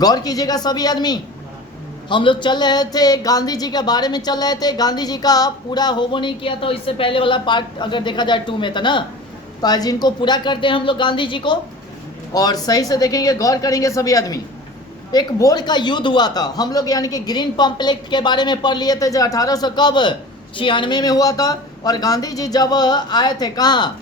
गौर कीजिएगा सभी आदमी, हम लोग चल रहे थे गांधी जी के बारे में चल रहे थे। गांधी जी का पूरा होवो नहीं किया तो इससे पहले वाला पार्ट अगर देखा जाए 2 में था ना, तो आज इनको पूरा करते हैं हम लोग गांधी जी को और सही से देखेंगे, गौर करेंगे सभी आदमी। एक बोर का युद्ध हुआ था, हम लोग यानी कि ग्रीन पम्पलेट के बारे में पढ़ लिए थे, जो 1800 कब 96 में हुआ था। और गांधी जी जब आए थे कहाँ,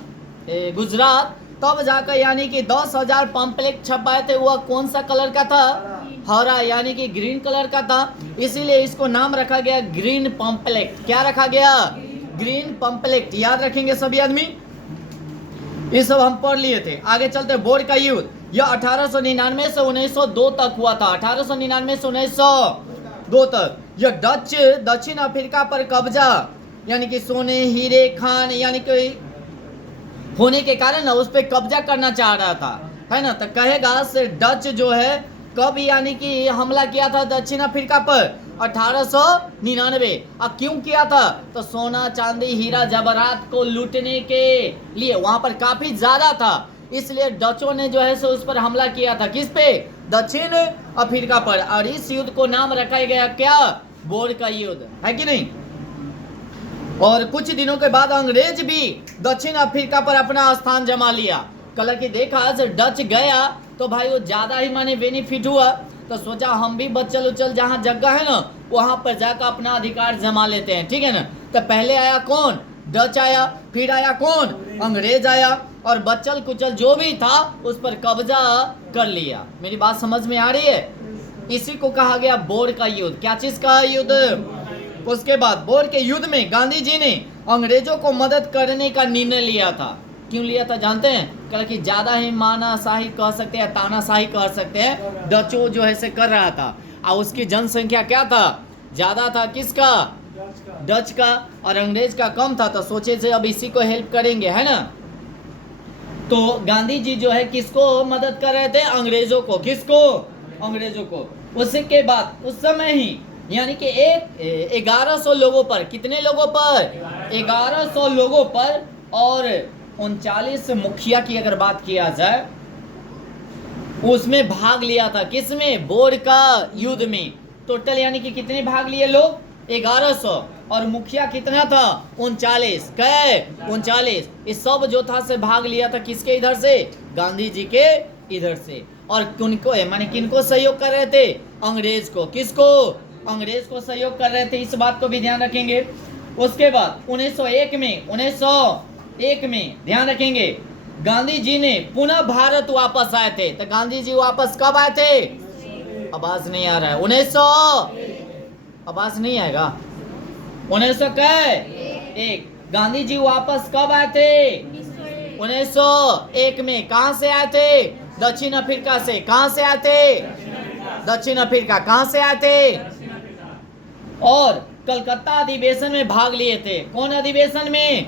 गुजरात, तब जाकर यानी कि 10,000 पम्पलेट छपाए थे। वह कौन सा कलर का था, हरा यानी कि ग्रीन कलर का था, इसीलिए इसको नाम रखा गया ग्रीन पम्पलेट। क्या रखा गया, ग्रीन पम्पलेट। याद रखेंगे सभी आदमी, ये सब हम पढ़ लिए थे। आगे चलते, बोर का युद्ध, यह 1899 से 1902 तक हुआ था। 1899 से 1902 तक यह डच दक्षिण अफ्रीका पर कब्जा यानी कि सोने हीरे खान यानी कि होने के कारण ना उस पर कब्जा करना चाह रहा था, है ना। तो कहेगा से डच जो है कब यानी कि हमला किया था दक्षिण अफ्रीका पर, 1899। अब क्यों किया था, तो सोना चांदी हीरा जवाहरात को लूटने के लिए, वहां पर काफी ज्यादा था, इसलिए डचों ने जो है सो उस पर हमला किया था। किस पे, दक्षिण अफ्रीका पर। और इस युद्ध को नाम रखा गया क्या, बोर का युद्ध, है कि नहीं। और कुछ दिनों के बाद अंग्रेज भी दक्षिण अफ्रीका पर अपना स्थान जमा लिया। कल की देखा डच गया तो भाई वो ज्यादा ही माने बेनिफिट हुआ, तो सोचा हम भी बच्चल उचल जहाँ जगह है ना वहां पर जाकर अपना अधिकार जमा लेते हैं, ठीक है ना। तो पहले आया कौन, डच आया, फिर आया कौन, अंग्रेज आया, और बच्चल कुचल जो भी था उस पर कब्जा कर लिया। मेरी बात समझ में आ रही है। इसी को कहा गया बोर का युद्ध। क्या चीज का युद्ध। उसके बाद बोर के युद्ध में गांधी जी ने अंग्रेजों को मदद करने का निर्णय लिया था। क्यों लिया था जानते हैं, क्योंकि ज्यादा ही मानाशाही कह सकते हैं, तानाशाही कह सकते हैं, डचो जो है से कर रहा था। और उसकी जनसंख्या क्या था, ज्यादा था, किसका, डच का, और अंग्रेज का कम था। तो सोचे से अब इसी को हेल्प करेंगे, है ना। तो गांधी जी जो है किसको मदद कर रहे थे, अंग्रेजों को। किसको, अंग्रेजों को। उसके बाद उस समय ही यानी कि 1100 लोगों पर, कितने लोगों पर, 1100 लोगों पर, और 39 मुखिया की अगर बात किया जाए, उसमें भाग लिया था। किसमें, बोर का युद्ध में। टोटल यानी कि कितने भाग लिए लोग, 1100, और मुखिया कितना था, 39। कै 39। इस सब जो था से भाग लिया था किसके इधर से, गांधी जी के इधर से। और किनको माने किनको सहयोग कर रहे थे, अंग्रेज को। किसको, अंग्रेज को सहयोग कर रहे थे, इस बात को भी ध्यान रखेंगे। उसके बाद 1901 में ध्यान रखेंगे, गांधी जी ने पुनः भारत वापस आए थे। तो गांधी जी वापस कब आए थे, आवाज नहीं आ रहा है, 1900, आवाज नहीं आएगा, 1901। गांधी जी वापस कब आए थे, 1901 में। कहां से आए थे, दक्षिण अफ्रीका से। कहां से आए थे, दक्षिण अफ्रीका। कहां से आए थे, और कलकत्ता अधिवेशन में भाग लिए थे। कौन अधिवेशन में,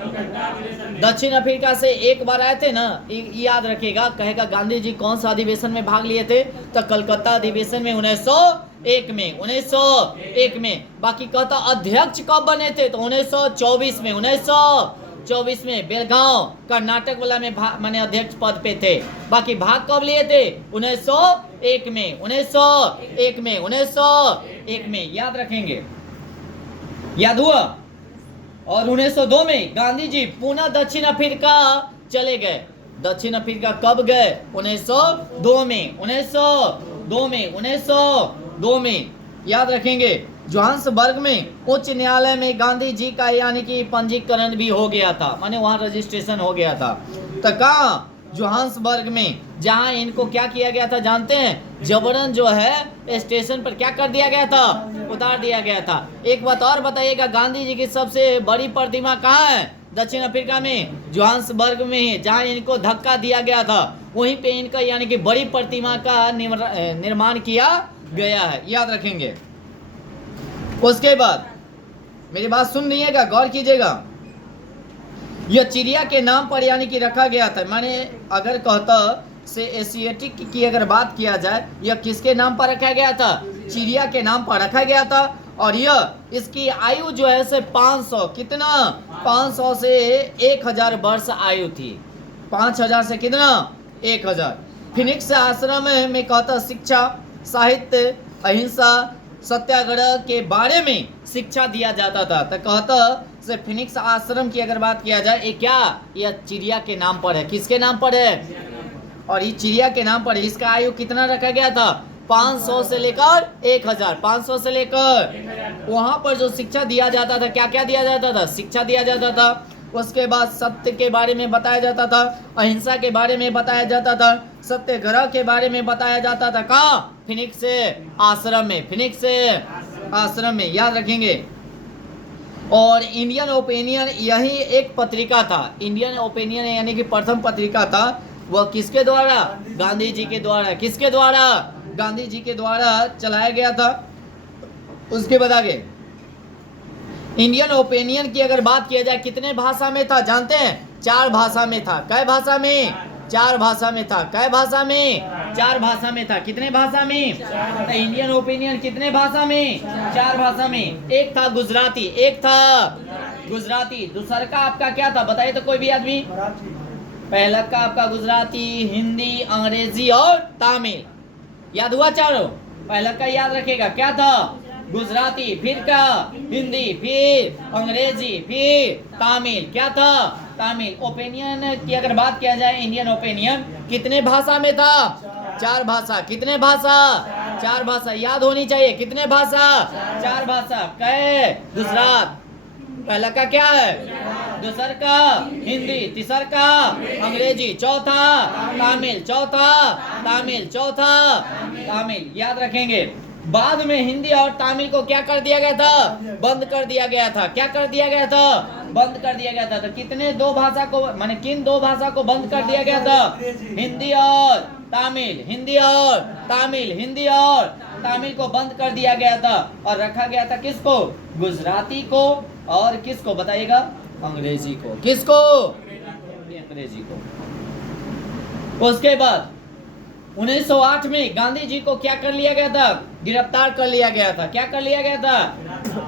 दक्षिण अफ्रीका से एक बार आए थे ना, याद रखिएगा। कहेगा गांधी जी कौन सा अधिवेशन में भाग लिए थे, तो कलकत्ता अधिवेशन में 1901 में, 1901 में। बाकी कहता अध्यक्ष कब बने थे, तो 1924 में, 1924 में बेलगांव कर्नाटक वाला में माने अध्यक्ष पद पे थे। बाकी भाग कब लिए थे, 1901 में, 1901 में, 1901 में। याद रखेंगे, याद हुआ। और 1902 में गांधी जी पुनः दक्षिण अफ्रीका चले गए। दक्षिण अफ्रीका कब गए, 1902 में, 1902 में, 1902 में। याद रखेंगे, जोहान्सबर्ग में उच्च न्यायालय में गांधी जी का यानी कि पंजीकरण भी हो गया था, माने वहां रजिस्ट्रेशन हो गया था। तो कहाँ, जोहान्सबर्ग में, जहां इनको क्या किया गया था जानते हैं, जबरन जो है स्टेशन पर क्या कर दिया गया था, उतार दिया गया था। एक बात और बताइएगा, गांधी जी की सबसे बड़ी प्रतिमा कहाँ है, दक्षिण अफ्रीका में, जोहान्सबर्ग में ही, जहां इनको धक्का दिया गया था वहीं पे इनका यानी कि बड़ी प्रतिमा का निर्माण किया गया है। याद रखेंगे। उसके बाद मेरी बात सुन लीजिएगा, गौर कीजिएगा। यह चिड़िया के नाम पर यानी कि रखा गया था। माने अगर कहता से एशियाटिक की अगर बात किया जाए, यह किसके नाम पर रखा गया था, चिड़िया के नाम पर रखा गया था। और यह इसकी आयु जो है से 500, कितना, 500 से 1000 वर्ष आयु थी। 5000 से कितना, 1000। फिनिक्स आश्रम में कहता शिक्षा साहित्य, अहिंसा, सत्याग्रह के बारे में शिक्षा दिया जाता था। तो कहता से फिनिक्स आश्रम की अगर बात किया जाए, ये क्या, यह चिड़िया के नाम पर है। किसके नाम पर है? और ये चिड़िया के नाम पर है। इसका आयु कितना रखा गया था? 500 से लेकर 1000, 500 से लेकर। वहां पर जो शिक्षा दिया जाता था, क्या क्या दिया जाता था? शिक्षा दिया जाता था। उसके बाद सत्य के बारे में बताया जाता था, अहिंसा के बारे में बताया जाता था, सत्याग्रह के बारे में बताया जाता था। कहाँ? फिनिक्स आश्रम में, फिनिक्स आश्रम में, याद रखेंगे। और इंडियन ओपिनियन यही एक पत्रिका था। इंडियन ओपिनियन यानी कि प्रथम पत्रिका था, वह किसके द्वारा? गांधी जी के द्वारा। किसके द्वारा? गांधी जी के द्वारा चलाया गया था। उसके बाद आगे इंडियन ओपिनियन की अगर बात किया जाए, कितने भाषा में था जानते हैं? 4 भाषा में था। कै भाषा में? 4 भाषा में था। कै भाषा में? 4 भाषा में था। कितने भाषा में? तो इंडियन ओपिनियन कितने भाषा में? 4 भाषा में। एक था गुजराती, एक था गुजराती। दूसरा का आपका क्या था बताइए तो कोई भी आदमी? पहला का आपका गुजराती, हिंदी, अंग्रेजी और तमिल। याद हुआ चारों? पहला का याद रखेगा, क्या था? गुजराती, फिर का हिंदी, फिर अंग्रेजी, फिर तमिल। क्या था? तमिल। ओपिनियन की अगर बात किया जाए, इंडियन ओपिनियन कितने भाषा में था? 4 भाषा। कितने भाषा? 4 भाषा। याद होनी चाहिए, कितने भाषा? 4 भाषा। कै? गुजरात। पहला का क्या है? दूसरा का हिंदी, तीसरा का अंग्रेजी, चौथा तमिल, चौथा तमिल, चौथा तमिल। याद रखेंगे। बाद में हिंदी और तमिल को क्या कर दिया गया था? बंद कर दिया गया था। क्या कर दिया गया था? बंद कर दिया गया था। तो कितने 2 भाषा को, माने किन 2 भाषा को बंद कर दिया गया था? हिंदी और तमिल। हिंदी और तमिल, हिंदी और तमिल को बंद कर दिया गया था। और रखा गया था किसको? गुजराती को। और किसको बताइएगा? अंग्रेजी को। किसको? अंग्रेजी को। उसके बाद 1908 में गांधी जी को क्या कर लिया गया था? गिरफ्तार कर लिया गया था। क्या कर लिया गया था?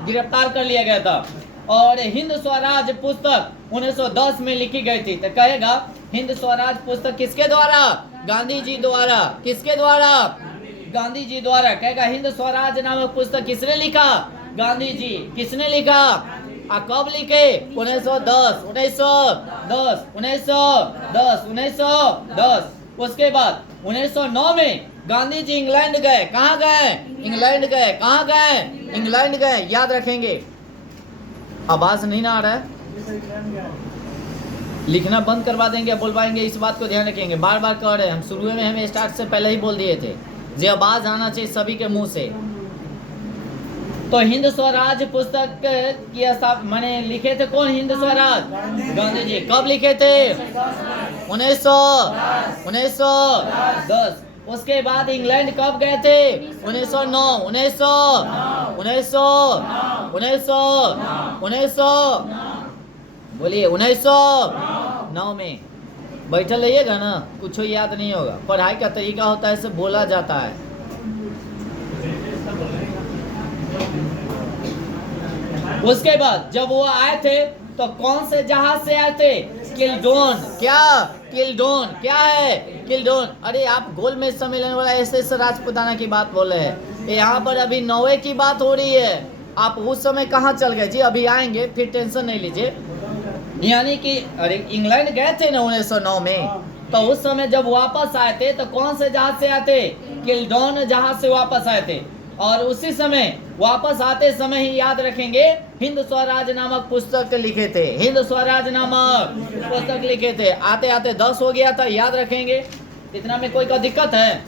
गिरफ्तार कर लिया गया था। और हिंद स्वराज पुस्तक 1910 में लिखी गई थी। तो कहेगा हिंद स्वराज पुस्तक किसके द्वारा? गांधी जी द्वारा। किसके द्वारा? गांधी जी द्वारा। कहेगा हिंद स्वराज नामक पुस्तक किसने लिखा? गांधी जी। किसने लिखा? कब लिखे? 1910, 1910, 1910, 1910। उसके बाद 1909 में गांधी जी इंग्लैंड गए। कहाँ गए? इंग्लैंड गए। कहाँ गए? इंग्लैंड गए। याद रखेंगे। आवाज नहीं ना आ रहा है? लिखना बंद करवा देंगे, बोल पाएंगे? इस बात को ध्यान रखेंगे। बार बार कह रहे हैं हम, शुरू में हमें स्टार्ट से पहले ही बोल दिए थे, जो आवाज आना चाहिए सभी के मुंह से। तो हिंद स्वराज पुस्तक की मैंने लिखे थे कौन? हिंद स्वराज गांधी जी। कब लिखे थे? 1910। उसके बाद इंग्लैंड कब गए थे? 1909 बोलिए 1909 में। बैठल रहिएगा ना, कुछ याद नहीं होगा। पढ़ाई का तरीका होता है, ऐसे बोला जाता है। उसके बाद जब वो आए थे तो कौन से जहाज से आए थे? किल्डोन। क्या? किल्डोन। क्या है? किल्डोन। अरे आप गोलमेज सम्मेलन वाला ऐसे राजपुताना की बात बोल रहे हैं। यहाँ पर अभी नौवे की बात हो रही है। आप उस समय कहाँ चल गए जी? अभी आएंगे, फिर टेंशन नहीं लीजिए। यानी कि अरे इंग्लैंड गए थे ना 1909 में, तो उस समय जब वापस आए थे तो कौन से जहाज से आए थे? किल्डोन जहाज से वापस आए थे। और उसी समय वापस आते समय ही याद रखेंगे हिंद स्वराज नामक पुस्तक लिखे थे। हिंद स्वराज नामक पुस्तक लिखे थे। आते आते 10 हो गया था, याद रखेंगे। इतना में कोई का दिक्कत है?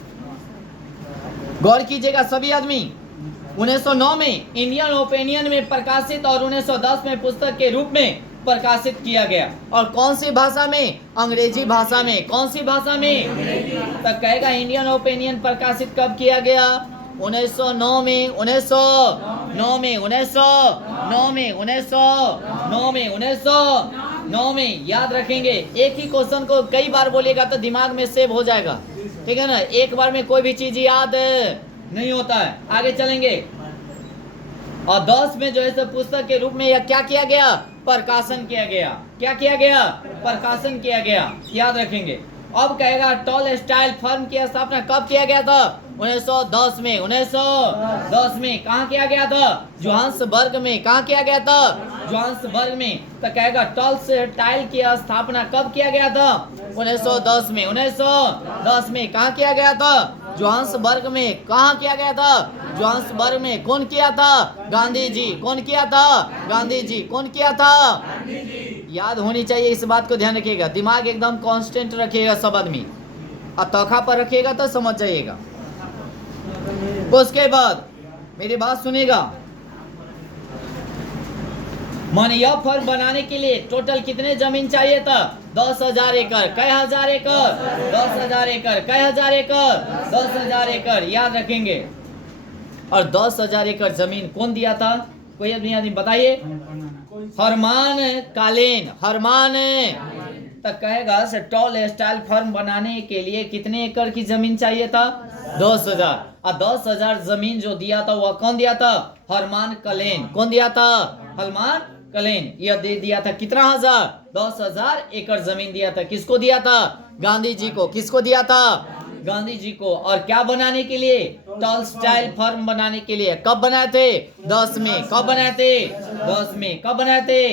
गौर कीजिएगा सभी आदमी। 1909 में इंडियन ओपिनियन में प्रकाशित और 1910 में पुस्तक के रूप में प्रकाशित किया गया। और कौन सी भाषा में? अंग्रेजी भाषा में। कौन सी भाषा में? तब कहेगा इंडियन ओपिनियन प्रकाशित कब किया गया? 1909 में। 1909 में। 1909 में। 1909 में। 1909 में। याद रखेंगे। एक ही क्वेश्चन को कई बार बोलिएगा तो दिमाग में सेव हो जाएगा, ठीक है ना? एक बार में कोई भी चीज याद नहीं होता है। आगे चलेंगे। और 10 में जो है पुस्तक के रूप में यह क्या किया गया? प्रकाशन किया गया। क्या किया गया? प्रकाशन किया गया। याद रखेंगे। अब कहेगा टॉल स्टाइल फर्म की स्थापना कब किया गया था? 1910 में। 1910 में कहाँ किया गया था? जोहान्सबर्ग में। कहाँ किया गया था? जोहान्सबर्ग में। तो कहेगा टॉल स्टाइल की स्थापना कब किया गया था? 1910 में। 1910 में कहाँ किया गया था? जोहान्सबर्ग में। कहाँ किया गया था? जोहान्सबर्ग में। कौन किया था? गांधी जी। कौन किया था? गांधी जी। कौन किया था? याद होनी चाहिए, इस बात को ध्यान रखिएगा। दिमाग एकदम कांस्टेंट रखिएगा सब आदमी, और तोखा पर रखिएगा तो समझ जाइएगा। उसके बाद मेरी बात सुनिएगा, माने यह फर्म बनाने के लिए टोटल कितने जमीन चाहिए था? 10,000 एकड़। कई हजार एकड़? 10,000 एकड़। कई हजार एकड़? 10,000 एकड़। याद रखेंगे। और 10,000 एकड़ जमीन कौन दिया था? कोई आदमी बताइए। हरमान कालीन। हरमान। तो कहेगा से टॉल स्टाइल फर्म बनाने के लिए कितने एकड़ की जमीन चाहिए था? 10,000। और 10,000 जमीन जो दिया था वह कौन दिया था? हरमान कलेन। कौन दिया था? हरमान कलेन। यह दे दिया था कितना हजार? 10,000 एकड़ जमीन दिया था। किसको दिया था? गांधी जी को। किसको दिया था? गांधी जी को। और क्या बनाने के लिए? टॉल स्टाइल फर्म बनाने के लिए। कब बनाए थे? 10 में। कब बनाए थे? 10 में। कब बनाए थे?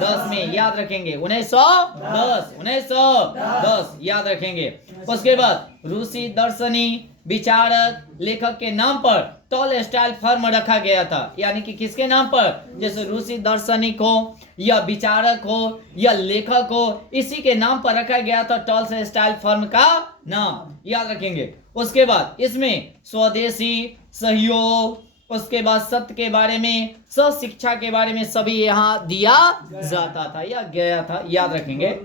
10 में। याद रखेंगे। 1910। 1910 याद रखेंगे। उसके बाद रूसी दर्शनी विचारक लेखक के नाम पर टॉल स्टाइल फर्म रखा गया था। यानी कि किसके नाम पर? जैसे रूसी दार्शनिक हो या विचारक हो या लेखक हो, इसी के नाम पर रखा गया था टॉल स्टाइल फर्म का नाम। याद रखेंगे। उसके बाद इसमें स्वदेशी सहयोग, उसके बाद सत्य के बारे में, शिक्षा के बारे में सभी यहाँ दिया जाता था या गया था। याद रखेंगे।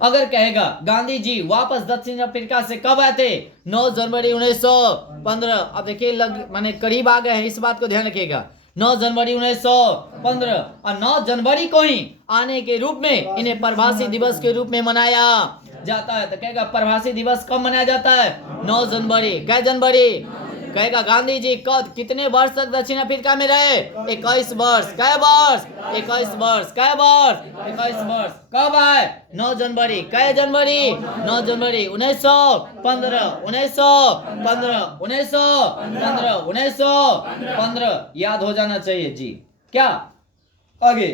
अगर कहेगा गांधी जी वापस दक्षिण अफ्रीका से कब आए थे? 9 जनवरी 1915। अब देखिए माने करीब आ गए हैं, इस बात को ध्यान रखिएगा। 9 जनवरी 1915। और 9 जनवरी को ही आने के रूप में इन्हें प्रवासी दिवस के रूप में मनाया जाता है। तो कहेगा प्रवासी दिवस कब मनाया जाता है? 9 जनवरी। कै जनवरी? कहेगा गांधी जी कब कितने वर्ष तक दक्षिण अफ्रीका में रहे? 21 वर्ष। कै वर्ष? 21 वर्ष। कै वर्ष? 21 वर्ष। कब आए? 9 जनवरी। कै जनवरी? 9 जनवरी 1915। 1915। 1915। 1915 याद हो जाना चाहिए जी। क्या आगे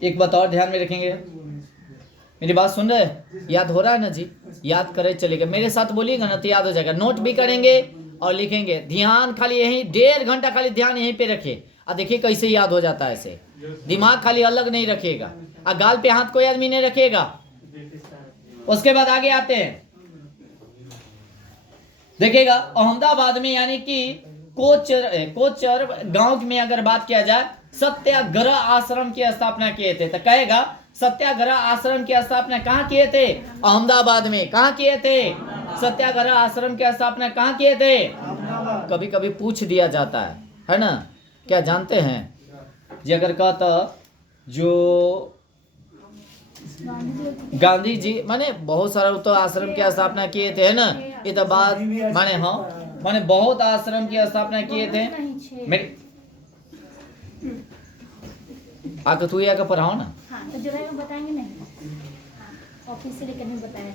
एक बात और ध्यान में रखेंगे। मेरी बात सुन रहे? याद हो रहा है ना जी? याद करे चलेगा, मेरे साथ बोलिएगा ना तो याद हो जाएगा। नोट भी करेंगे और लिखेंगे। ध्यान खाली यही 1.5 घंटा खाली ध्यान यहीं पे रखे। और देखिए कैसे याद हो जाता है। ऐसे दिमाग खाली अलग नहीं रखेगा, और गाल पे हाथ कोई आदमी नहीं रखेगा। उसके बाद आगे आते हैं, देखिएगा अहमदाबाद में यानी कि कोचर गांव में अगर बात किया जाए, सत्याग्रह आश्रम की स्थापना किए थे। तो कहेगा सत्याग्रह आश्रम की स्थापना कहाँ किए थे? अहमदाबाद में। कहाँ किए थे? सत्याग्रह आश्रम की स्थापना कहाँ किए थे? कभी कभी पूछ दिया जाता है ना? क्या जानते हैं जी? अगर कहता जो गांधी जी माने बहुत सारा तो आश्रम की स्थापना किए थे, है ना? ये तो बात माने हाँ माने बहुत आश्रम की स्थापना किए थे। मेरे आके तू आके पढ़ाओ ना। हाँ, तो जो है वो बताएंगे नहीं, ऑफिस से लेकर नहीं बताया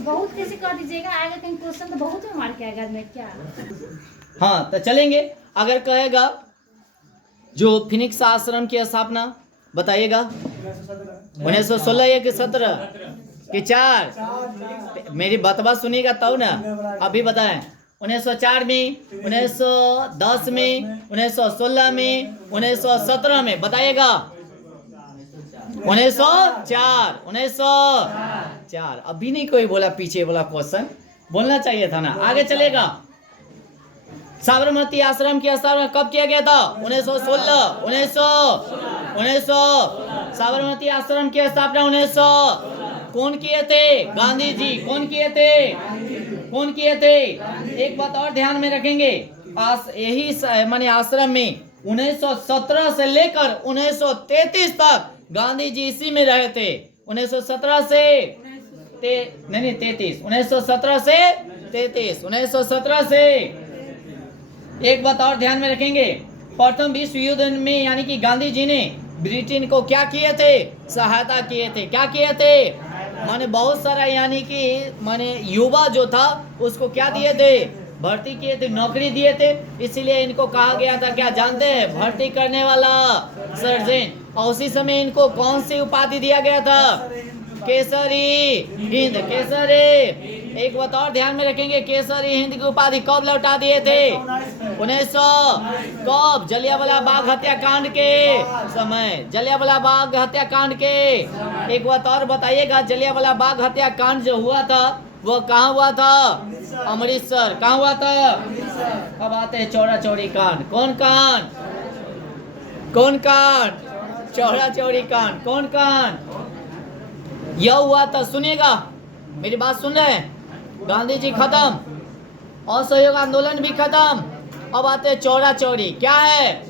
बहुत कैसे कर दीजिएगा, आएगा कहीं क्वेश्चन तो बहुत में मार के आएगा मैं क्या। हाँ तो चलेंगे। अगर कहेगा जो फिनिक्स आश्रम की स्थापना बताइएगा 1916 या कि 17 कि 4? मेरी बतवा सुनिएगा तब ना, अभी बताएं। 1904 में, 1910 में, 1916 में, 1917 में बताइएगा। 1904। 1904। अभी नहीं कोई बोला पीछे बोला क्वेश्चन, बोलना चाहिए था ना। आगे चलेगा। साबरमती आश्रम की स्थापना कब किया गया था? 1916। 1900 साबरमती आश्रम की स्थापना 1900 कौन किए थे? गांधी जी। कौन किए थे? कौन किए थे? एक बात और ध्यान में रखेंगे, यही माने आश्रम में 1917 से लेकर 1933 तक गांधी जी इसी में रहे थे। 1917 से 33। 1917 से 33। 1917 से। एक बात और ध्यान में रखेंगे, प्रथम विश्व युद्ध में यानी कि गांधी जी ने ब्रिटेन को क्या किए थे, सहायता किए थे। क्या किए थे, माने बहुत सारा यानी कि माने युवा जो था उसको क्या दिए थे, भर्ती किए थे, नौकरी दिए थे। इसीलिए इनको कहा गया था, क्या जानते हैं, भर्ती करने वाला सर्जेंट। और उसी समय इनको कौन सी उपाधि दिया गया था, केसरी हिंद। केसरी, एक बात और ध्यान में रखेंगे, केसरी हिंद की उपाधि कब लौटा दिए थे, 1900। कब, जलियांवाला बाग हत्याकांड के समय, जलियांवाला बाग हत्याकांड के। एक बात और बताइएगा, जलियांवाला बाग हत्याकांड जो हुआ था वो कहाँ हुआ था, अमृतसर। कहाँ हुआ था। अब आते हैं चौरा चौरी कांड। कौन कांड, कौन कांड, चौरा चौरी कांड। कौन कांड, यह हुआ था, सुनिएगा मेरी बात सुन रहे हैं, गांधी जी खत्म, असहयोग आंदोलन भी खत्म, अब आते हैं चौरा चौरी। क्या है,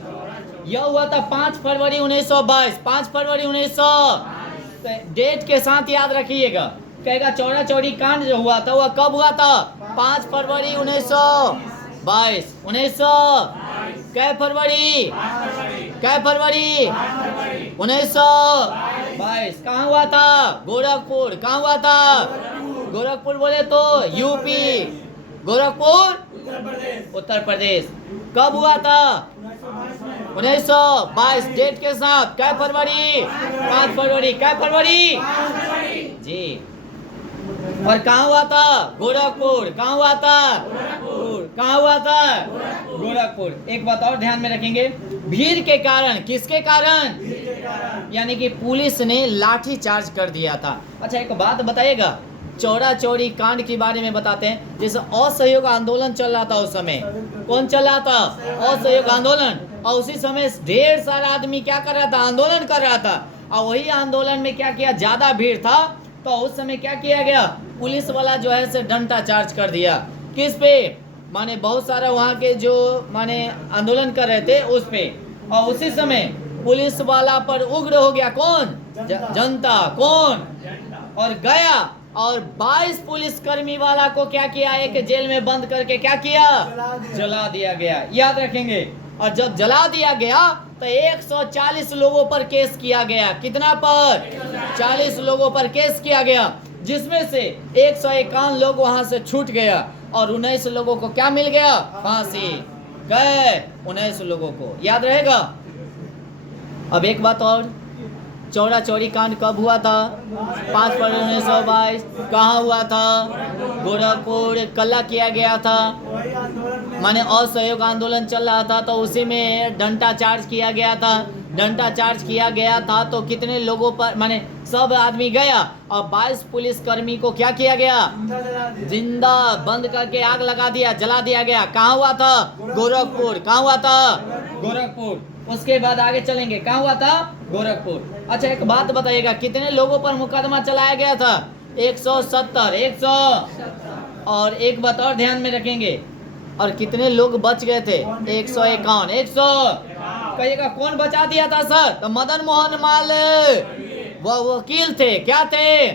यह हुआ था 5 फरवरी 1922। 5 फरवरी 1900, डेट के साथ याद रखिएगा। कहेगा चौरा चौरी कांड जो हुआ था वह कब हुआ था, 5 फरवरी 1922। 1900 कै फरवरी, कै फरवरी 1922। कहाँ हुआ था, गोरखपुर। कहाँ हुआ था, गोरखपुर बोले तो यूपी, गोरखपुर उत्तर प्रदेश। कब हुआ था, 1922, डेट के साथ। कै फरवरी, 5 फरवरी। कै फरवरी जी। और कहाँ हुआ था, गोरखपुर। कहाँ हुआ था, कहाँ हुआ था, गोरखपुर। एक बात और ध्यान में रखेंगे, भीड़ के कारण, किसके कारण, यानी कि पुलिस ने लाठी चार्ज कर दिया था। अच्छा एक बात बताइएगा, चौरा चौरी कांड के बारे में बताते हैं। जैसे असहयोग आंदोलन चल रहा था उस समय, कौन चल रहा था, असहयोग आंदोलन। और उसी समय ढेर सारा आदमी क्या कर रहा था, आंदोलन कर रहा था। और वही आंदोलन में क्या किया, ज्यादा भीड़ था तो उस समय क्या किया गया, पुलिस वाला जो है से डंडा चार्ज कर दिया। किस पे, माने बहुत सारा वहाँ के जो माने आंदोलन कर रहे थे उस पे। और उसी समय पुलिस वाला पर उग्र हो गया, कौन, जनता। कौन, और गया और 22 पुलिसकर्मी वाला को क्या किया, एक जेल में बंद करके क्या किया, जला दिया गया। याद रखेंगे। और जब जला दिया गया तो 140 लोगों पर केस किया गया। कितना पर, 40 लोगों पर केस किया गया, जिसमें से 151 लोग वहां से छूट गया और 19 लोगों को क्या मिल गया, फांसी। गए 19 लोगों को, याद रहेगा। अब एक बात और, चौरा चौरी कांड कब हुआ था, 5 फरवरी 1922। कहाँ हुआ था, गोरखपुर। कल्ला किया गया था, माने असहयोग आंदोलन चल रहा था तो उसी में डंडा चार्ज किया गया था। डंडा चार्ज किया गया था तो कितने लोगों पर, माने सब आदमी गया और 22 पुलिसकर्मी को क्या किया गया, जिंदा बंद करके आग लगा दिया, जला दिया गया। कहाँ हुआ था, गोरखपुर। कहाँ हुआ था, गोरखपुर। उसके बाद आगे चलेंगे, कहाँ हुआ था, गोरखपुर। अच्छा एक बात बताइएगा, कितने लोगों पर मुकदमा चलाया गया था, 170। 100। और एक बात और ध्यान में रखेंगे, और कितने लोग बच गए थे, 151। 100 कहिएगा, कौन बचा दिया था सर, तो मदन मोहन मालवीय, वह वकील थे। क्या थे,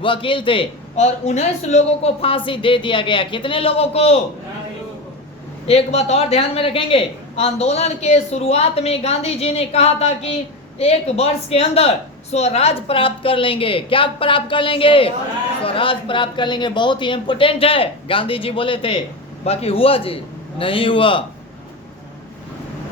वकील थे। और 19 लोगों को फांसी दे दिया गया। कितने लोगों को, एक बात और ध्यान में रखेंगे, आंदोलन के शुरुआत में गांधी जी ने कहा था कि 1 वर्ष के अंदर स्वराज प्राप्त कर लेंगे। क्या प्राप्त कर लेंगे, स्वराज प्राप्त कर लेंगे। बहुत ही इम्पोर्टेंट है, गांधी जी बोले थे, बाकी हुआ जी नहीं हुआ।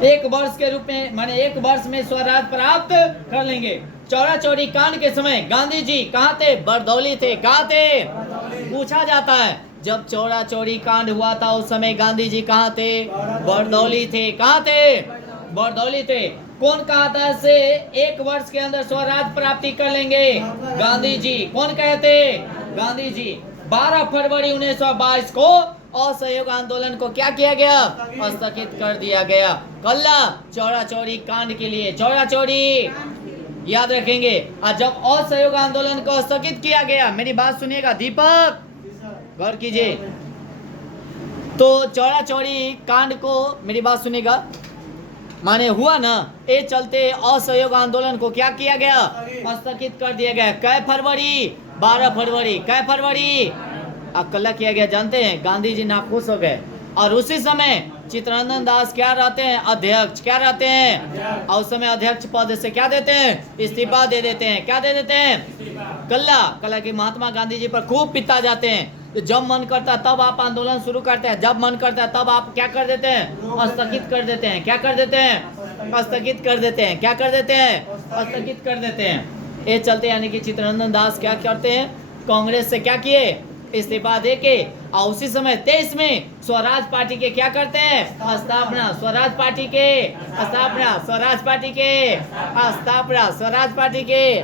1 वर्ष के रूप में, माने 1 वर्ष में स्वराज प्राप्त कर लेंगे। चौरा चौरी कांड के समय गांधी जी कहाँ थे, बरदौली थे। कहाँ थे, पूछा जाता है जब चौरा चौरी कांड हुआ था उस समय गांधी जी कहाँ थे, बरदौली थे। कहाँ थे, बरदौली थे। कौन कहा था से 1 वर्ष के अंदर स्वराज प्राप्ति कर लेंगे, गांधी जी। कौन कहते, गांधी जी। 12 फरवरी 1922 को असहयोग आंदोलन को क्या किया गया, स्थगित कर दिया गया। कल्ला चौरा चौरी कांड के लिए, चौरा चौरी याद रखेंगे। और जब असहयोग आंदोलन को स्थगित किया गया, मेरी बात सुनिएगा दीपक, गौर कीजिए, तो चौरा चौरी कांड को मेरी बात सुनिएगा, माने हुआ ना, ये चलते असहयोग आंदोलन को क्या किया गया, स्थगित कर दिया गया। कै फरवरी, 12 फरवरी। कै फरवरी, कल्ला किया गया, जानते हैं, गांधी जी नाखुश हो गए। और उसी समय चित्तरंजन दास क्या रहते हैं? अध्यक्ष। क्या रहते हैं? और उस समय अध्यक्ष पद से क्या देते हैं? इस्तीफा दे देते हैं। क्या दे देते हैं? कल्ला कि महात्मा गांधी जी पर खूब पिता जाते हैं। तो जब मन करता है तब आप आंदोलन शुरू करते हैं, जब मन करता है तब आप क्या कर देते हैं? स्थगित कर देते हैं। क्या कर देते हैं? स्थगित कर देते हैं। क्या कर देते हैं? स्थगित कर देते हैं। ये चलते यानी कि चित्तरंजन दास क्या करते हैं? कांग्रेस से क्या किए? इस्तीफा देके और उसी समय 23 में स्वराज पार्टी के क्या करते हैं? स्थापना। स्वराज पार्टी के स्थापना। स्वराज पार्टी के स्थापना। स्वराज पार्टी के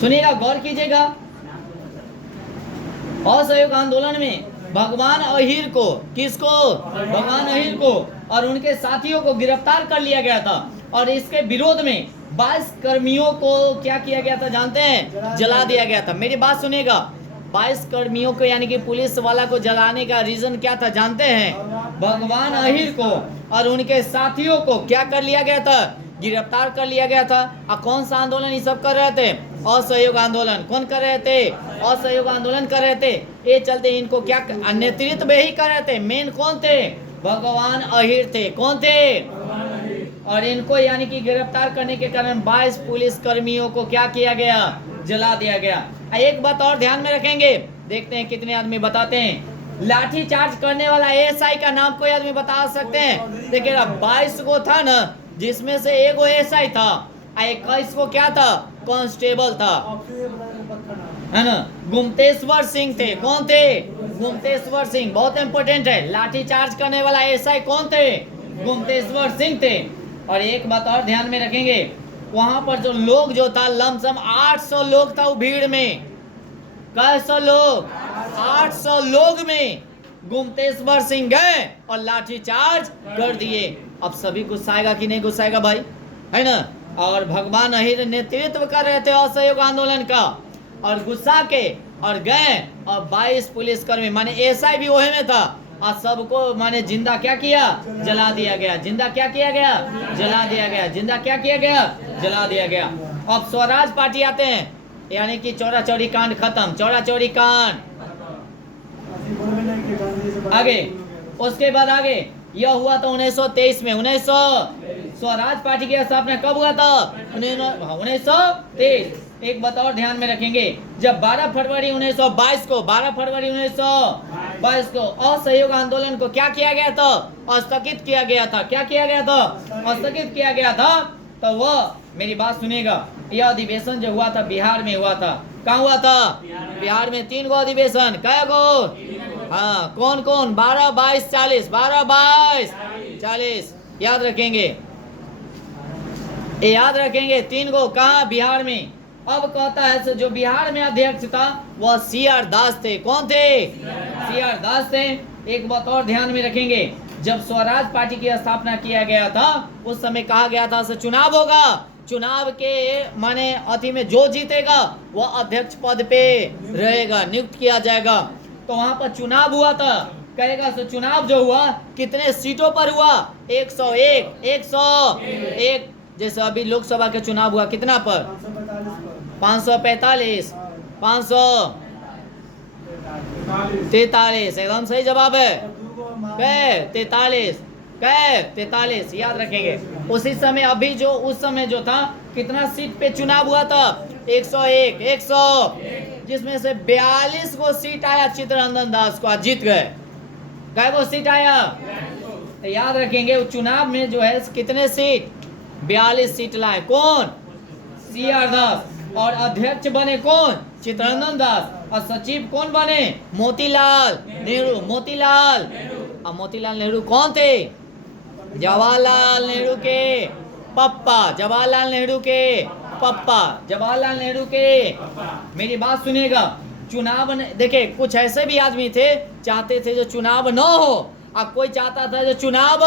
सुनिएगा, गौर कीजिएगा। असहयोग आंदोलन में भगवान अहिर को, किसको? भगवान अहिर को और उनके साथियों को गिरफ्तार कर लिया गया था और इसके विरोध में 22 कर्मियों को क्या किया गया था जानते हैं? जला दिया गया था। मेरी बात सुनिएगा, 22 कर्मियों को यानी कि पुलिस वाला को जलाने का रीजन क्या था जानते हैं? भगवान अहिर को और उनके साथियों को क्या कर लिया गया था? गिरफ्तार कर लिया गया था। और कौन सा आंदोलन ये सब कर रहे थे? असहयोग आंदोलन। कौन कर रहे थे? असहयोग आंदोलन कर रहे थे। ये चलते इनको क्या नेतृत्व में ही कर रहे थे। मेन कौन थे? भगवान अहिर थे। कौन थे? और इनको यानी कि गिरफ्तार करने के कारण 22 पुलिस कर्मियों को क्या किया गया? जला दिया गया। एक बात और ध्यान में रखेंगे, देखते हैं कितने आदमी बताते हैं। लाठी चार्ज करने वाला एएसआई का नाम कोई आदमी बता सकते हैं? देखिएगा 22 को था ना, जिसमें से एक एएसआई था, 21 को क्या था? कांस्टेबल था, है ना। गुमतेश्वर सिंह थे। कौन थे? गुमतेश्वर सिंह। बहुत इंपॉर्टेंट है। लाठी चार्ज करने वाला एएसआई कौन थे? गुमतेश्वर सिंह थे। और एक बात और ध्यान में रखेंगे, वहां पर जो लोग जो था लमसम 800 लोग था वो भीड़ में। कैसे लोग? 800 लोग में गुमतेश्वर सिंह गए और लाठी चार्ज कर दिए। अब सभी गुस्साएगा कि नहीं गुस्साएगा भाई, है ना। और भगवान अहिर नेतृत्व कर रहे थे असहयोग आंदोलन का और गुस्सा के और गए और 22 पुलिसकर्मी माने एएसआई भी वही में था और सबको माने जिंदा क्या किया? जला दिया गया। जिंदा क्या किया गया? जला दिया गया। जिंदा क्या किया गया? जला दिया गया। अब स्वराज पार्टी आते हैं, यानी कि चौरा चौरी कांड खत्म। चौरा चौरी कांड आगे, उसके बाद आगे यह हुआ था 1923 में। 1900 स्वराज पार्टी की स्थापना कब हुआ था? 1923। एक बात और ध्यान में रखेंगे, जब 12 फरवरी 1922 को 12 फरवरी 1922 को असहयोग आंदोलन को क्या किया गया था? स्थगित किया गया था। क्या किया गया था? स्थगित किया गया था। तो वह मेरी बात सुनिएगा, यह अधिवेशन जो हुआ था बिहार में हुआ था। कहाँ हुआ था? बिहार में 3 गो अधिवेशन। क्या गो? हाँ, कौन कौन? 12, 22, 40। 12, 22, 40 याद रखेंगे, याद रखेंगे। 3 गो कहाँ? बिहार में। अब कहता है जो बिहार में अध्यक्ष था वह CR दास थे। कौन थे? CR दास थे। एक बात और ध्यान में रखेंगे, जब स्वराज पार्टी की स्थापना किया गया था उस समय कहा गया था चुनाव होगा। चुनाव के माने अति में जो जीतेगा वह अध्यक्ष पद पे रहेगा, नियुक्त किया जाएगा। तो वहां पर चुनाव हुआ था। कहेगा चुनाव जो हुआ कितने सीटों पर हुआ? 101। 101। जैसे अभी लोकसभा के चुनाव हुआ कितना पर? 545। 543। एकदम सही जवाब है। 43। 43 याद रखेंगे। उसी समय अभी जो उस समय जो था कितना सीट पे चुनाव हुआ था? 101। 100 जिसमें से 42 को सीट आया चित्तरंजन दास को, आज जीत गए। कै को सीट आया? तो याद रखेंगे चुनाव में जो है कितने सीट? 42 सीट लाए। कौन? CR दास। और अध्यक्ष बने कौन? चित्तरंजन दास। और सचिव कौन बने? मोतीलाल नेहरू। मोतीलाल और मोतीलाल नेहरू कौन थे? जवाहरलाल नेहरू के पप्पा। जवाहरलाल नेहरू के पप्पा। जवाहरलाल नेहरू के। मेरी बात सुनिएगा, चुनाव देखे कुछ ऐसे भी आदमी थे चाहते थे जो चुनाव न हो, और कोई चाहता था जो चुनाव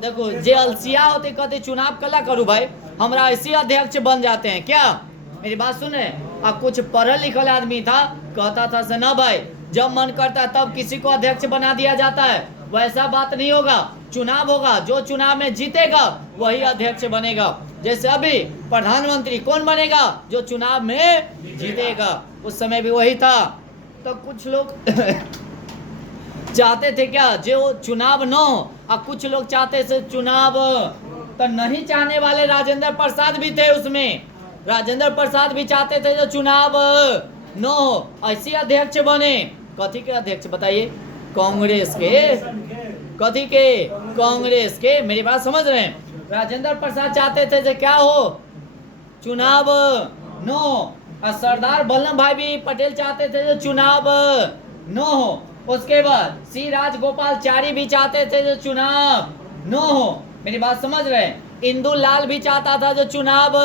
देखो जे अलसिया होते कहते चुनाव कला करूँ भाई, हमरा ऐसे अध्यक्ष बन जाते हैं क्या। मेरी बात सुने। और कुछ पढ़ल लिखल आदमी था कहता था से ना भाई जब मन करता है तब किसी को अध्यक्ष बना दिया जाता है। वैसा बात नहीं होगा, चुनाव होगा, जो चुनाव में जीतेगा वही अध्यक्ष बनेगा। जैसे अभी प्रधानमंत्री कौन बनेगा? जो चुनाव में जीतेगा। उस समय भी वही था। तो कुछ लोग चाहते थे क्या जो चुनाव न हो, और कुछ लोग चाहते थे चुनाव, तो नहीं चाहने वाले राजेंद्र प्रसाद भी थे उसमें। राजेंद्र प्रसाद भी चाहते थे जो चुनाव न हो, ऐसे अध्यक्ष बने। कथी के अध्यक्ष बताइए? कांग्रेस के। कथी के? कांग्रेस के। मेरी बात समझ रहे हैं? राजेंद्र प्रसाद चाहते थे जो क्या हो, चुनाव न हो, और सरदार वल्लभ भाई पटेल चाहते थे जो चुनाव न हो। उसके बाद सी राजगोपालचारी भी चाहते थे जो चुनाव न हो। मेरी बात समझ रहे हैं? इंदु लाल भी चाहता था जो चुनाव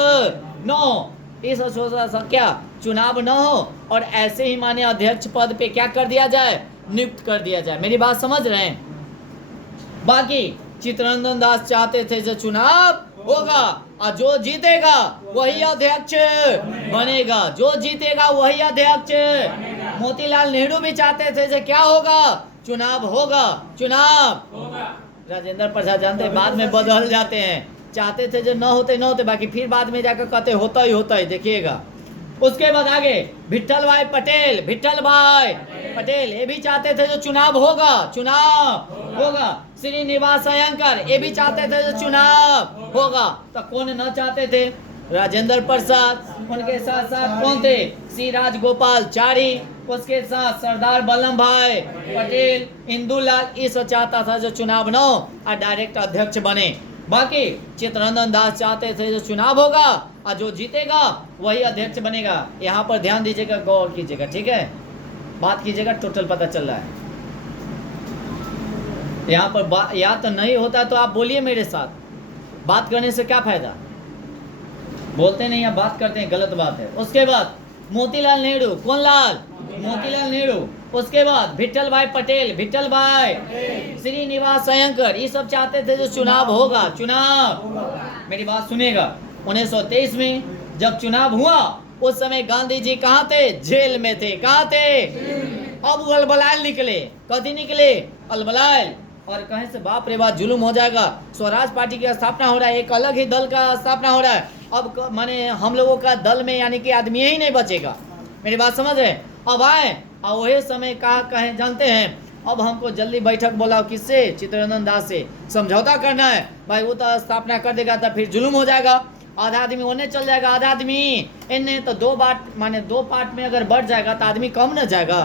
न हो। इस क्या चुनाव न हो, और ऐसे ही माने अध्यक्ष पद पे क्या कर दिया जाए, नियुक्त कर दिया जाए। मेरी बात समझ रहे हैं? बाकी चित्तरंजन दास चाहते थे जो चुनाव होगा, और जो जीतेगा वही अध्यक्ष बनेगा, जो जीतेगा वही अध्यक्ष। मोतीलाल नेहरू भी चाहते थे जो क्या होगा, चुनाव होगा, चुनाव। राजेंद्र प्रसाद जानते बाद में बदल जाते हैं, चाहते थे जो न होते, बाकी फिर बाद में जाकर कहते होता ही, देखिएगा। उसके बाद आगे विट्ठल भाई पटेल ये भी चाहते थे जो चुनाव होगा, चुनाव होगा। श्रीनिवास अयंकर ये भी चाहते थे जो चुनाव होगा। तो कौन न चाहते थे? राजेंद्र प्रसाद। उनके साथ साथ कौन थे? सी राजगोपालचारी। उसके साथ सरदार वल्लभ भाई पटेल, इंदुलाल, ये सब चाहता था जो चुनाव न हो और डायरेक्ट अध्यक्ष बने। बाकी चित्तरंजन दास चाहते थे जो चुनाव होगा और जो जीतेगा वही अध्यक्ष बनेगा। यहाँ पर ध्यान दीजिएगा, गौर कीजिएगा, ठीक है? बात कीजिएगा, टोटल पता चल रहा है। यहाँ पर याद तो नहीं होता तो आप बोलिए मेरे साथ। बात करने से क्या फायदा? बोलते नहीं, आप बात करते हैं, गलत बात है। उसके बाद मोतीलाल नेहरू। कौन लाल? मोतीलाल नेहरू। उसके बाद विट्ठल भाई पटेल, विट्ठल भाई, श्रीनिवास अयंकर, ये सब चाहते थे जो चुनाव होगा, चुनाव। मेरी बात सुनेगा। 1923 में जब चुनाव हुआ उस समय गांधी जी कहाँ थे? जेल में थे। कहाँ थे? अब अलबलाल निकले। कभी निकले? अलबलाल। और कहीं से बाप रे बाप जुलूम हो जाएगा। स्वराज पार्टी की स्थापना हो रहा है, एक अलग ही दल का स्थापना हो रहा है। अब माने हम लोगों का दल में यानी कि आदमी ही नहीं बचेगा। मेरी बात समझ रहे हैं? अब आए और वही समय कहा कहें जानते हैं, अब हमको जल्दी बैठक बोलाओ। किससे? चित्तरंजन दास से। समझौता करना है भाई, वो तो स्थापना कर देगा तो फिर जुलूम हो जाएगा। आधा आदमी उन्हें चल जाएगा, आधा आदमी इन्हें, तो दो पार्ट में अगर बढ़ जाएगा तो आदमी कम न जाएगा।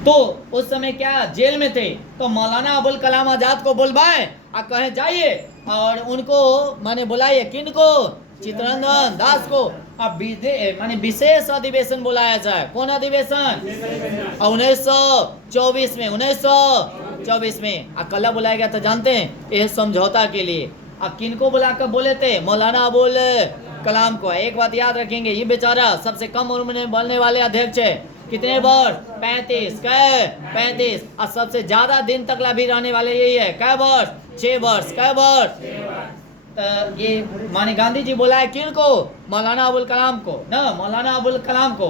तो उस समय क्या जेल में थे, तो मौलाना अबुल कलाम आजाद को बुलवाए और कहे जाइए और उनको माने बुलाइए। किनको? चित्तरंजन दास को। अब माने विशेष अधिवेशन बुलाया जाए। कौन अधिवेशन? 1924 में। 1924 में अकेला बुलाया गया था, जानते हैं? यह समझौता के लिए। अब किनको बुलाकर बोले थे? मौलाना अबुल कलाम को। एक बात याद रखेंगे, ये बेचारा सबसे कम उम्र में बनने वाले अध्यक्ष है। कितने वर्ष? 35। कै? 35। और सबसे ज्यादा दिन तक भी रहने वाले यही है। कै वर्ष? 6 वर्ष। कै वर्ष? तो ये माने गांधी जी बोला है किनको? मौलाना अबुल कलाम को ना, मौलाना अबुल कलाम को।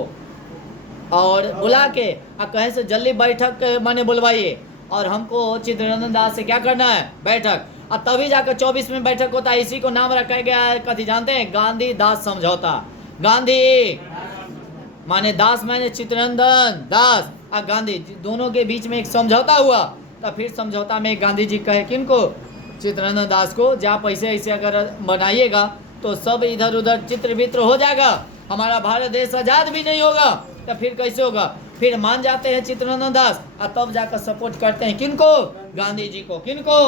और बुला के अब कहे से जल्दी बैठक माने बुलवाइए, और हमको चित्तरंजन दास से क्या करना है? बैठक। और तभी जाकर 24 में बैठक होता है। इसी को नाम रखा गया है, कथी जानते हैं? गांधी दास समझौता। गांधी माने दास माने चित्तरंजन दास और गांधी दोनों के बीच में एक समझौता हुआ। तो फिर समझौता में गांधी जी कहे किनको? चित्तरंजन दास को, जहाँ पैसे ऐसे अगर बनाइएगा तो सब इधर उधर चित्र वित्र हो जाएगा, हमारा भारत देश आजाद भी नहीं होगा। तो फिर कैसे होगा? फिर मान जाते हैं चित्तरंजन दास और तब जाकर सपोर्ट करते हैं किनको? गांधी जी को। किनको?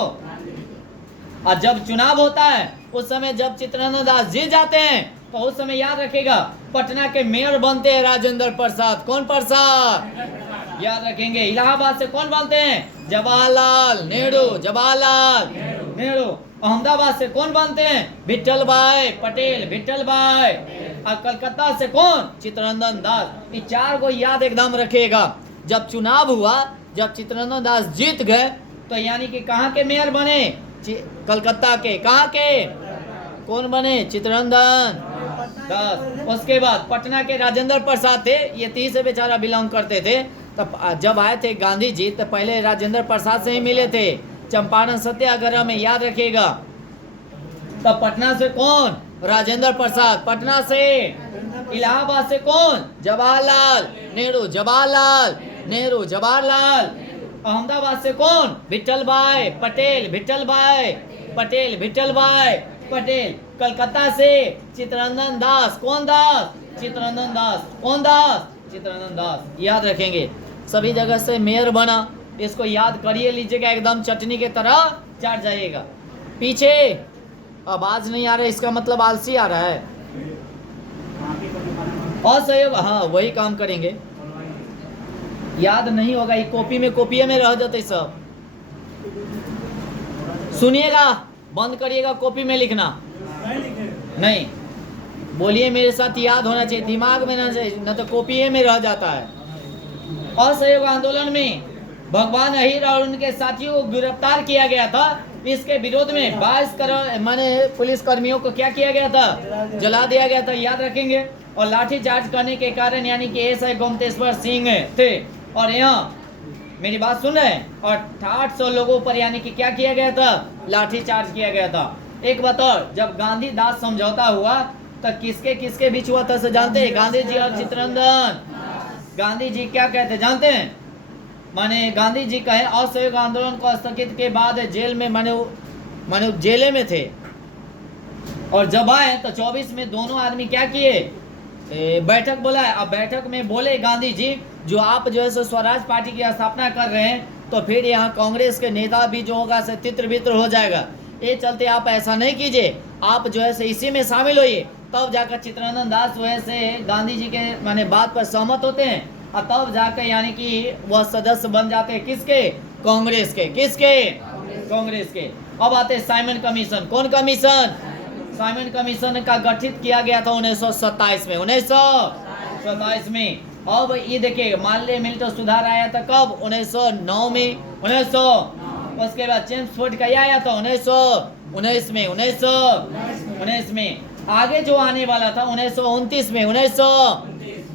और जब चुनाव होता है उस समय जब चित्तरंजन दास जीत जाते हैं तो उस समय याद रखेगा पटना के मेयर बनते हैं राजेंद्र प्रसाद। कौन प्रसाद? याद रखेंगे। इलाहाबाद से कौन बनते हैं? जवाहरलाल नेहरू। जवाहरलाल नेहरू। अहमदाबाद से कौन बनते हैं? विट्ठल भाई पटेल। विट्ठल भाई। और कलकत्ता से कौन? चित्तरंजन दास। ये 4 को याद एकदम रखिएगा। जब चुनाव हुआ, जब चित्तरंजन दास जीत गए तो यानी कि कहाँ के मेयर बने? कलकत्ता के। कहाँ के? कौन बने? चित्तरंजन दास। उसके बाद पटना के राजेंद्र प्रसाद थे, ये 30 से बेचारा बिलोंग करते थे। तब जब आए थे गांधी जी तो पहले राजेंद्र प्रसाद से ही मिले थे चंपारण सत्याग्रह में, याद रखिएगा। तब पटना से कौन? राजेंद्र प्रसाद। पटना से। इलाहाबाद से कौन? जवाहरलाल नेहरू। जवाहरलाल नेहरू। जवाहरलाल अहमदाबाद से कौन? विठल भाई पटेल, विठल भाई पटेल, विठल भाई पटेल। कलकत्ता से चित्तरंजन दास, कौन दास? चित्तरंजन दास, कौन दास? चित्तरंजन दास। याद रखेंगे। सभी जगह से मेयर बना, इसको याद करिए लीजिएगा, एकदम चटनी के तरह चाट जाइएगा। पीछे आवाज नहीं आ रहा है, इसका मतलब आलसी आ रहा है। असहयोग, हाँ वही काम करेंगे। याद नहीं होगा, ये कॉपी में रह जाते सब। सुनिएगा, बंद करिएगा कॉपी में लिखना। नहीं बोलिए मेरे साथ, याद होना चाहिए, दिमाग में ना चाहिए, न तो कॉपी में रह जाता है। असहयोग आंदोलन में भगवान अहिर और उनके साथियों को गिरफ्तार किया गया था। इसके विरोध में 22 करोड़ माने पुलिस कर्मियों को क्या किया गया था? जला दिया गया था, याद रखेंगे। और लाठीचार्ज करने के कारण यानी कि एसआई गोमतेश्वर सिंह थे, और यहाँ मेरी बात सुन रहे हैं, और 800 लोगों पर यानी कि क्या किया गया था? लाठीचार्ज किया गया था। एक बात और, जब गांधी दास समझौता हुआ तो किसके किसके बीच हुआ था से जानते हैं? गांधी जी और चित्तरंजन। गांधी जी क्या कहते जानते हैं? माने गांधी जी कहे असहयोग आंदोलन को स्थगित के बाद जेल में माने जेले में थे, और जब आए तो 24 में दोनों आदमी क्या किए? बैठक बुलाए। अब बैठक में बोले गांधी जी, जो आप जो है सो स्वराज पार्टी की स्थापना कर रहे हैं, तो फिर यहाँ कांग्रेस के नेता भी जो होगा से तित्र बित्र हो जाएगा। ये चलते आप ऐसा नहीं कीजिए, आप जो है से इसी में शामिल होइए। तब जाकर चित्तरंजन दास जो है से गांधी जी के माने बात पर सहमत होते हैं, और तब जाकर यानी कि वह सदस्य बन जाते हैं किसके? कांग्रेस के। किसके? कांग्रेस के। अब आते हैं साइमन कमीशन। कौन कमीशन? साइमन कमीशन का गठित किया गया था 1927 में। 1927 में। अब ये देखिए, माल्य मिल्टन सुधार आया था कब? 1909 में। 1900। उसके बाद चेम्सफोर्ड का आया था 1919 में। 1919 में। आगे जो आने वाला था 1929 में। 1900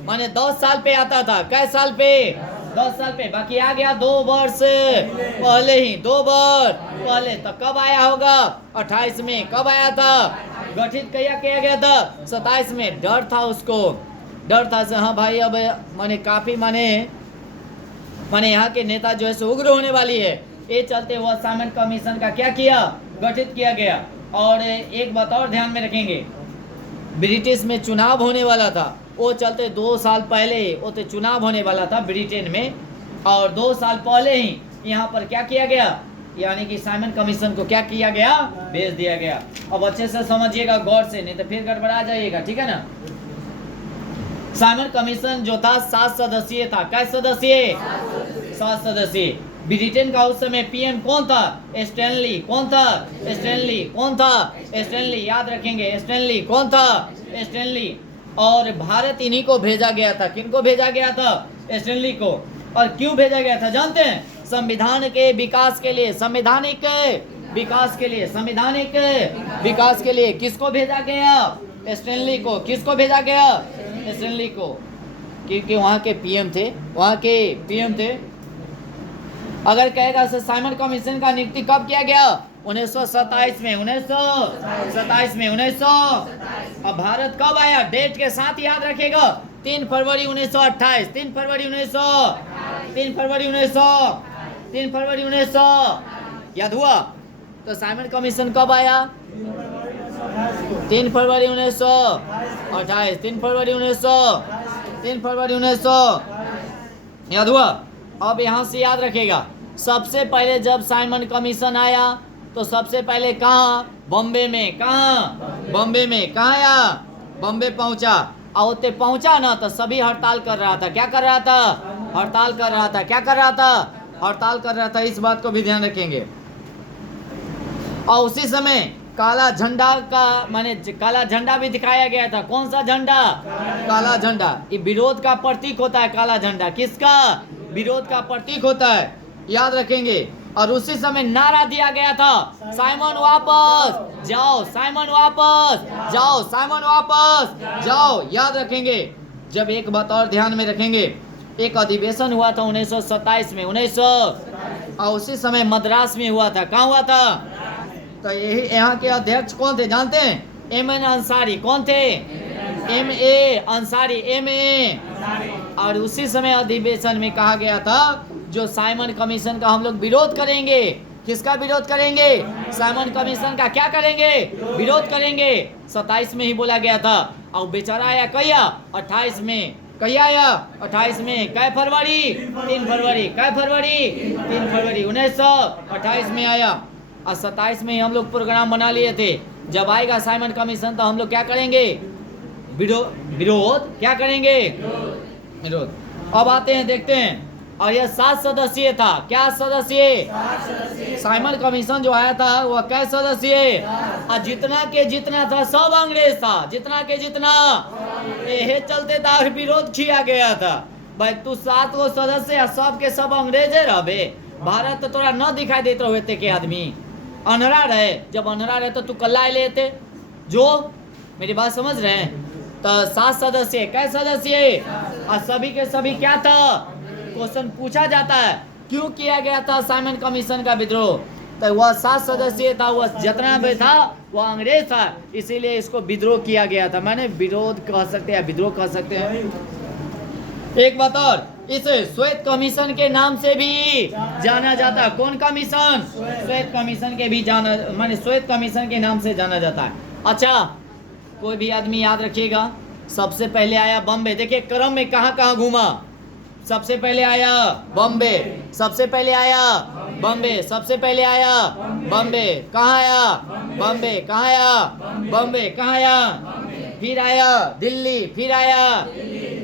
माने 10 साल पे आता था। कै साल पे? 10 साल पे। बाकी आ गया 2 वर्ष पहले ही, 2 वर्ष पहले। तो कब आया होगा? 28 में। कब आया था? गठित किया गया था 27 में। डर था उसको, डर था से हाँ भाई अब माने काफी माने यहाँ के नेता जो है सो उग्र होने वाली है। ये चलते हुआ साइमन कमीशन का क्या किया? गठित किया गया। और एक बात और ध्यान में रखेंगे, ब्रिटिश में चुनाव होने वाला था, वो चलते 2 साल पहले वो तो चुनाव होने वाला था ब्रिटेन में, और 2 साल पहले ही यहाँ पर क्या किया गया? यानी कि साइमन कमीशन को क्या किया गया? भेज दिया गया। अब अच्छे से समझिएगा गौर से, नहीं तो फिर गड़बड़ा जाइएगा, ठीक है ना। साइमन कमीशन जो था 7 सदस्यीय था। कै सदस्यीय? 7 सदस्यीय। ब्रिटेन का उस समय पीएम कौन था? स्टैनली। कौन था? स्टैनली। कौन था? स्टैनली। याद रखेंगे, स्टैनली। कौन था? स्टैनली। और भारत इन्हीं को भेजा गया था। किनको भेजा गया था? स्टैनली को। और क्यों भेजा गया था जानते हैं? संविधान के विकास के लिए, संवैधानिक विकास के लिए, संवैधानिक विकास के लिए। किसको भेजा गया? स्टैनली को। किसको भेजा गया? स्टैनली को, क्योंकि वहाँ के पीएम थे, वहाँ के पीएम थे। अगर कहेगा साइमन कमीशन का नियुक्ति कब किया गया? 1927 में। 1927 में। 1900। अब भारत कब आया? डेट के साथ याद रखेगा। 3 फरवरी 1928। 3 फरवरी 1900। 3 फरवरी 1900। 3 फरवरी 1900। याद हुआ? तो साइमन कमीशन कब आया? 3 फरवरी 1928। 3 फरवरी 1900। 3 फरवरी 1900। याद हुआ? अब यहाँ से याद रखेगा, सबसे पहले जब साइमन कमीशन आया तो सबसे पहले कहाँ? बॉम्बे में। कहाँ? बॉम्बे में। कहाँ आया? बॉम्बे पहुँचा। और उतने पहुँचा ना तो सभी हड़ताल कर रहा था। क्या कर रहा था? हड़ताल कर रहा था। क्या कर रहा था? हड़ताल कर रहा था। इस बात को भी ध्यान रखेंगे। और उसी समय काला झंडा का माने काला झंडा भी दिखाया गया था। कौन सा झंडा? काला झंडा। ये विरोध का प्रतीक होता है काला झंडा। किसका? विरोध का प्रतीक होता है, याद रखेंगे। और उसी समय नारा दिया गया था, साइमन वापस जाओ, साइमन वापस जाओ, साइमन वापस जाओ। याद रखेंगे। जब एक बात और ध्यान में रखेंगे, एक अधिवेशन हुआ था 1927 में। 1900। और उसी समय मद्रास में हुआ था। कहाँ हुआ था? तो यही यहाँ के अध्यक्ष कौन थे जानते हैं? M.N. अंसारी। कौन थे? M.A. अंसारी। M.A. और उसी समय अधिवेशन में कहा गया था जो साइमन कमीशन का हम लोग विरोध करेंगे। किसका विरोध करेंगे? साइमन कमीशन का क्या करेंगे? विरोध करेंगे। 27 में ही बोला गया था। और बेचारा आया कहिया? 28 में। कहिया आया? 28 में। कै फरवरी? 3 फरवरी। कै फरवरी? 3 फरवरी 1928 में आया। और 27 में ही हम लोग प्रोग्राम बना लिए थे, जब आएगा साइमन कमीशन तो हम लोग क्या करेंगे? विरोध। क्या करेंगे? विरोध। अब आते हैं, देखते हैं। और यह 7 सदस्यीय था। क्या सदस्य? साइमन कमीशन जो आया था वह कै सदस्यीय? और जितना के जितना था सब अंग्रेज था। जितना के जितना यही चलते था, विरोध किया गया था। भाई तू 7 गो सदस्य सब के सब अंग्रेजे रहे। भारत तो तोरा न दिखाई देते हुए के आदमी अनहरा रहे। जब अनहरा रहे तो तू कल्ला लेते। जो मेरी बात समझ रहे हैं? तो 7 सदस्य, कै सदस्य? और सभी के सभी क्या था? क्वेश्चन पूछा जाता है क्यों किया गया था साइमन कमीशन का विद्रोह? तो वह 7 सदस्य था, वह जितना भी था वह अंग्रेज था, इसीलिए इसको विद्रोह किया गया था। मैंने विरोध कह सकते हैं, विद्रोह कह सकते हैं। एक बात और, इसे श्वेत कमीशन के नाम से भी जाना जाता है। कौन कमीशन? श्वेत कमीशन के भी जाना, माने श्वेत कमीशन के नाम से जाना जाता है। अच्छा, कोई भी आदमी याद रखिएगा, सबसे पहले आया बॉम्बे। देखिए क्रम में कहाँ कहाँ घूमा। सबसे पहले आया बॉम्बे, सबसे पहले आया बॉम्बे, सबसे पहले आया बॉम्बे। कहाँ आया? बॉम्बे। कहाँ आया? बॉम्बे। कहाँ आया? फिर आया दिल्ली, फिर आया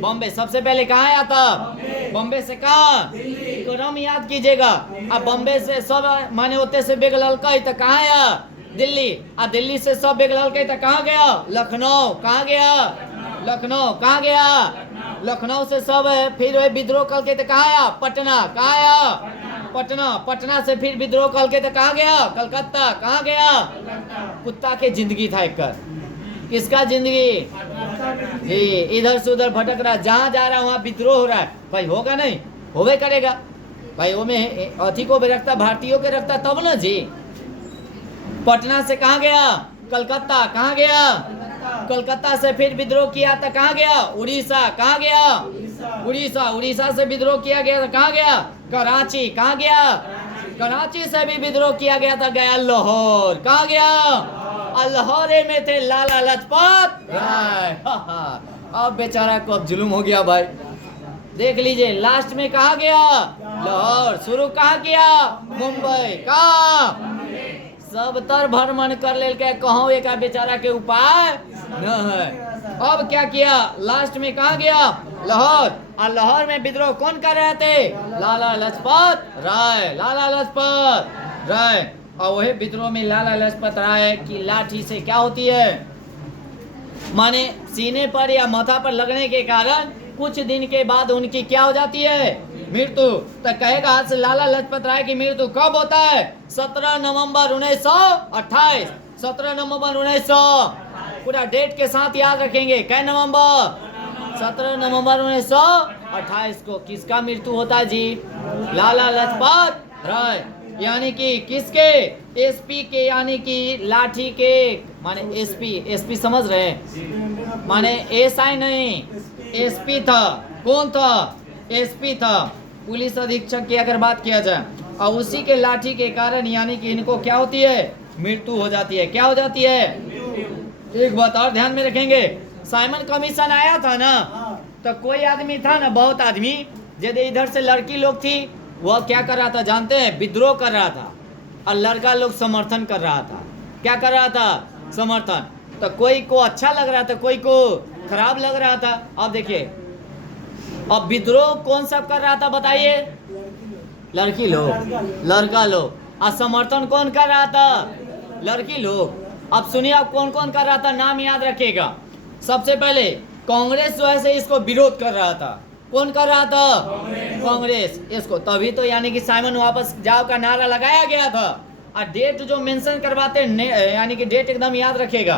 बॉम्बे। सबसे पहले कहाँ आया था? बॉम्बे से। कहाँ? क्रम याद कीजिएगा। अब बॉम्बे से सब माने होते से बेग ललका तो कहाँ आया? दिल्ली। और दिल्ली से सब बेग ललका तो कहाँ गया? लखनऊ। कहाँ गया? लखनऊ। कहाँ गया? लखनऊ से सब फिर विद्रोह करके तो कहाँ आया? पटना। कहाँ आया? पटना। पटना से फिर विद्रोह करके तो कहाँ गया? कलकत्ता। कहाँ गया? कुत्ता के जिंदगी था एक। किसका जिंदगी? जी, इधर से उधर भटक रहा, जहाँ जा रहा वहाँ विद्रोह हो रहा है। भाई होगा नहीं? होवे करेगा भाई। वो में अथी को भी रखता, भारतीयों के रखता तब ना जी। पटना से कहाँ गया? कलकत्ता। कहाँ गया? कलकत्ता से फिर विद्रोह किया था, कहाँ गया? उड़ीसा। कहाँ गया? उड़ीसा। उड़ीसा से विद्रोह किया गया था, कहाँ गया? कराची। कहाँ गया? कराची से भी विद्रोह किया गया था, गया लाहौर। कहाँ गया? लाहौर में थे लाला लाजपत राय। अब बेचारा को अब जुल्म हो गया भाई। देख लीजिए लास्ट में कहाँ गया? लाहौर। शुरू कहाँ किया? मुंबई। कहाँ? सब तर भ्रमण कर ले के कहूँ एक बेचारा के उपाय न है। अब क्या किया? लास्ट में कहाँ गया? लाहौर। और लाहौर में विद्रोह कौन कर रहे थे? लाला लाजपत राय। लाला लाजपत राय। और वही विद्रोह में लाला लाजपत राय की लाठी से क्या होती है? माने सीने पर या माथा पर लगने के कारण कुछ दिन के बाद उनकी क्या हो जाती है? मृत्यु। तो कहेगा आज से लाला लाजपत राय की मृत्यु कब होता है? 17 नवंबर 1928। 17 नवंबर 1900 पूरा डेट के साथ याद रखेंगे। कै नवंबर? 17 नवंबर 1928 को किसका मृत्यु होता है जी? लाला लाजपत राय। यानी कि किसके? एसपी के, यानी कि लाठी के, माने एसपी। एसपी समझ रहे हैं? माने एसआई नहीं, एसपी था। कौन था? एसपी था, पुलिस अधीक्षक की अगर बात किया जाए। और उसी के लाठी के कारण यानी कि इनको क्या होती है? मृत्यु हो जाती है। क्या हो जाती है? एक बात और ध्यान में रखेंगे, साइमन कमीशन आया था ना, तो कोई आदमी था ना, बहुत आदमी, यदि इधर से लड़की लोग थी, वह क्या कर रहा था जानते हैं? विद्रोह कर रहा था। और लड़का लोग समर्थन कर रहा था। क्या कर रहा था? समर्थन। तो कोई को अच्छा लग रहा था, कोई को खराब लग रहा था। अब देखिए, अब विद्रोह कौन सब कर रहा था बताइए? लड़की लोग, लड़का लोग। और समर्थन कौन कर रहा था? लड़की लोग। अब सुनिए, अब कौन कौन कर रहा था, नाम याद रखिएगा। सबसे पहले कांग्रेस जो है इसको विरोध कर रहा था। कौन कर रहा था? कांग्रेस इसको। तभी तो यानी कि साइमन वापस जाओ का नारा लगाया गया था। और डेट जो मेंशन करवाते यानी कि डेट एकदम याद रखेगा।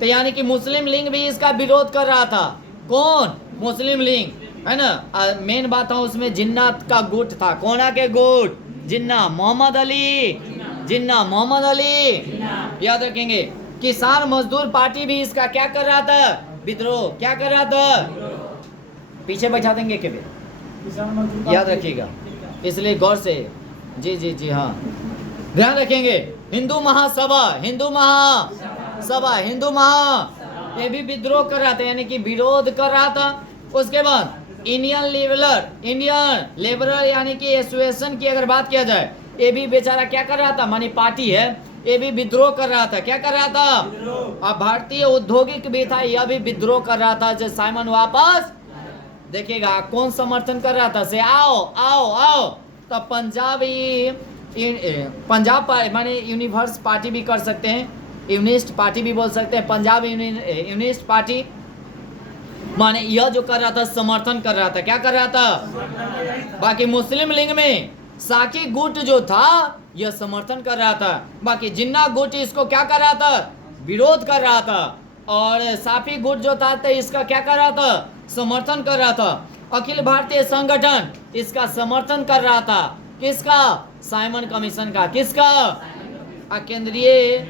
तो यानी कि मुस्लिम लीग भी इसका विरोध कर रहा था। कौन? मुस्लिम लीग, है ना। मेन बात है उसमें जिन्ना का गुट था। कोना के गुट? जिन्ना मोहम्मद अली। जिन्ना मोहम्मद अली याद रखेंगे। किसान मजदूर पार्टी भी इसका क्या कर रहा था? विद्रोह। क्या कर रहा था? पीछे बैठा देंगे के याद रखिएगा। इसलिए गौर से, जी जी जी हाँ, ध्यान रखेंगे। हिंदू महासभा, हिंदू महासभा, हिंदू महा, ये भी विद्रोह कर रहा था, यानी कि विरोध कर रहा था। उसके बाद इंडियन लेबरर यानी कि एसोसिएशन की अगर बात किया जाए, ये भी बेचारा क्या कर रहा था, मानी पार्टी है, ये भी विद्रोह कर रहा था। क्या कर रहा था? अब भारतीय औद्योगिक भी था, यह भी विद्रोह कर रहा था। जब साइमन वापस देखिएगा कौन समर्थन कर रहा था, से आओ आओ आओ, तब पंजाब माने यूनिवर्स पार्टी भी कर सकते हैं, यूनिस्ट पार्टी भी बोल सकते हैं, पंजाब यूनिस्ट पार्टी, माने यह जो कर रहा था समर्थन कर रहा था। क्या कर रहा था? बाकी मुस्लिम लीग में साकी गुट जो था यह समर्थन कर रहा था, बाकी जिन्ना गुट इसको क्या कर रहा था? विरोध कर रहा था। और साफी गुट जो था तो इसका क्या कर रहा था? समर्थन कर रहा था। अखिल भारतीय संगठन इसका समर्थन कर रहा था। किसका? साइमन कमीशन का। किसका? केंद्रीय,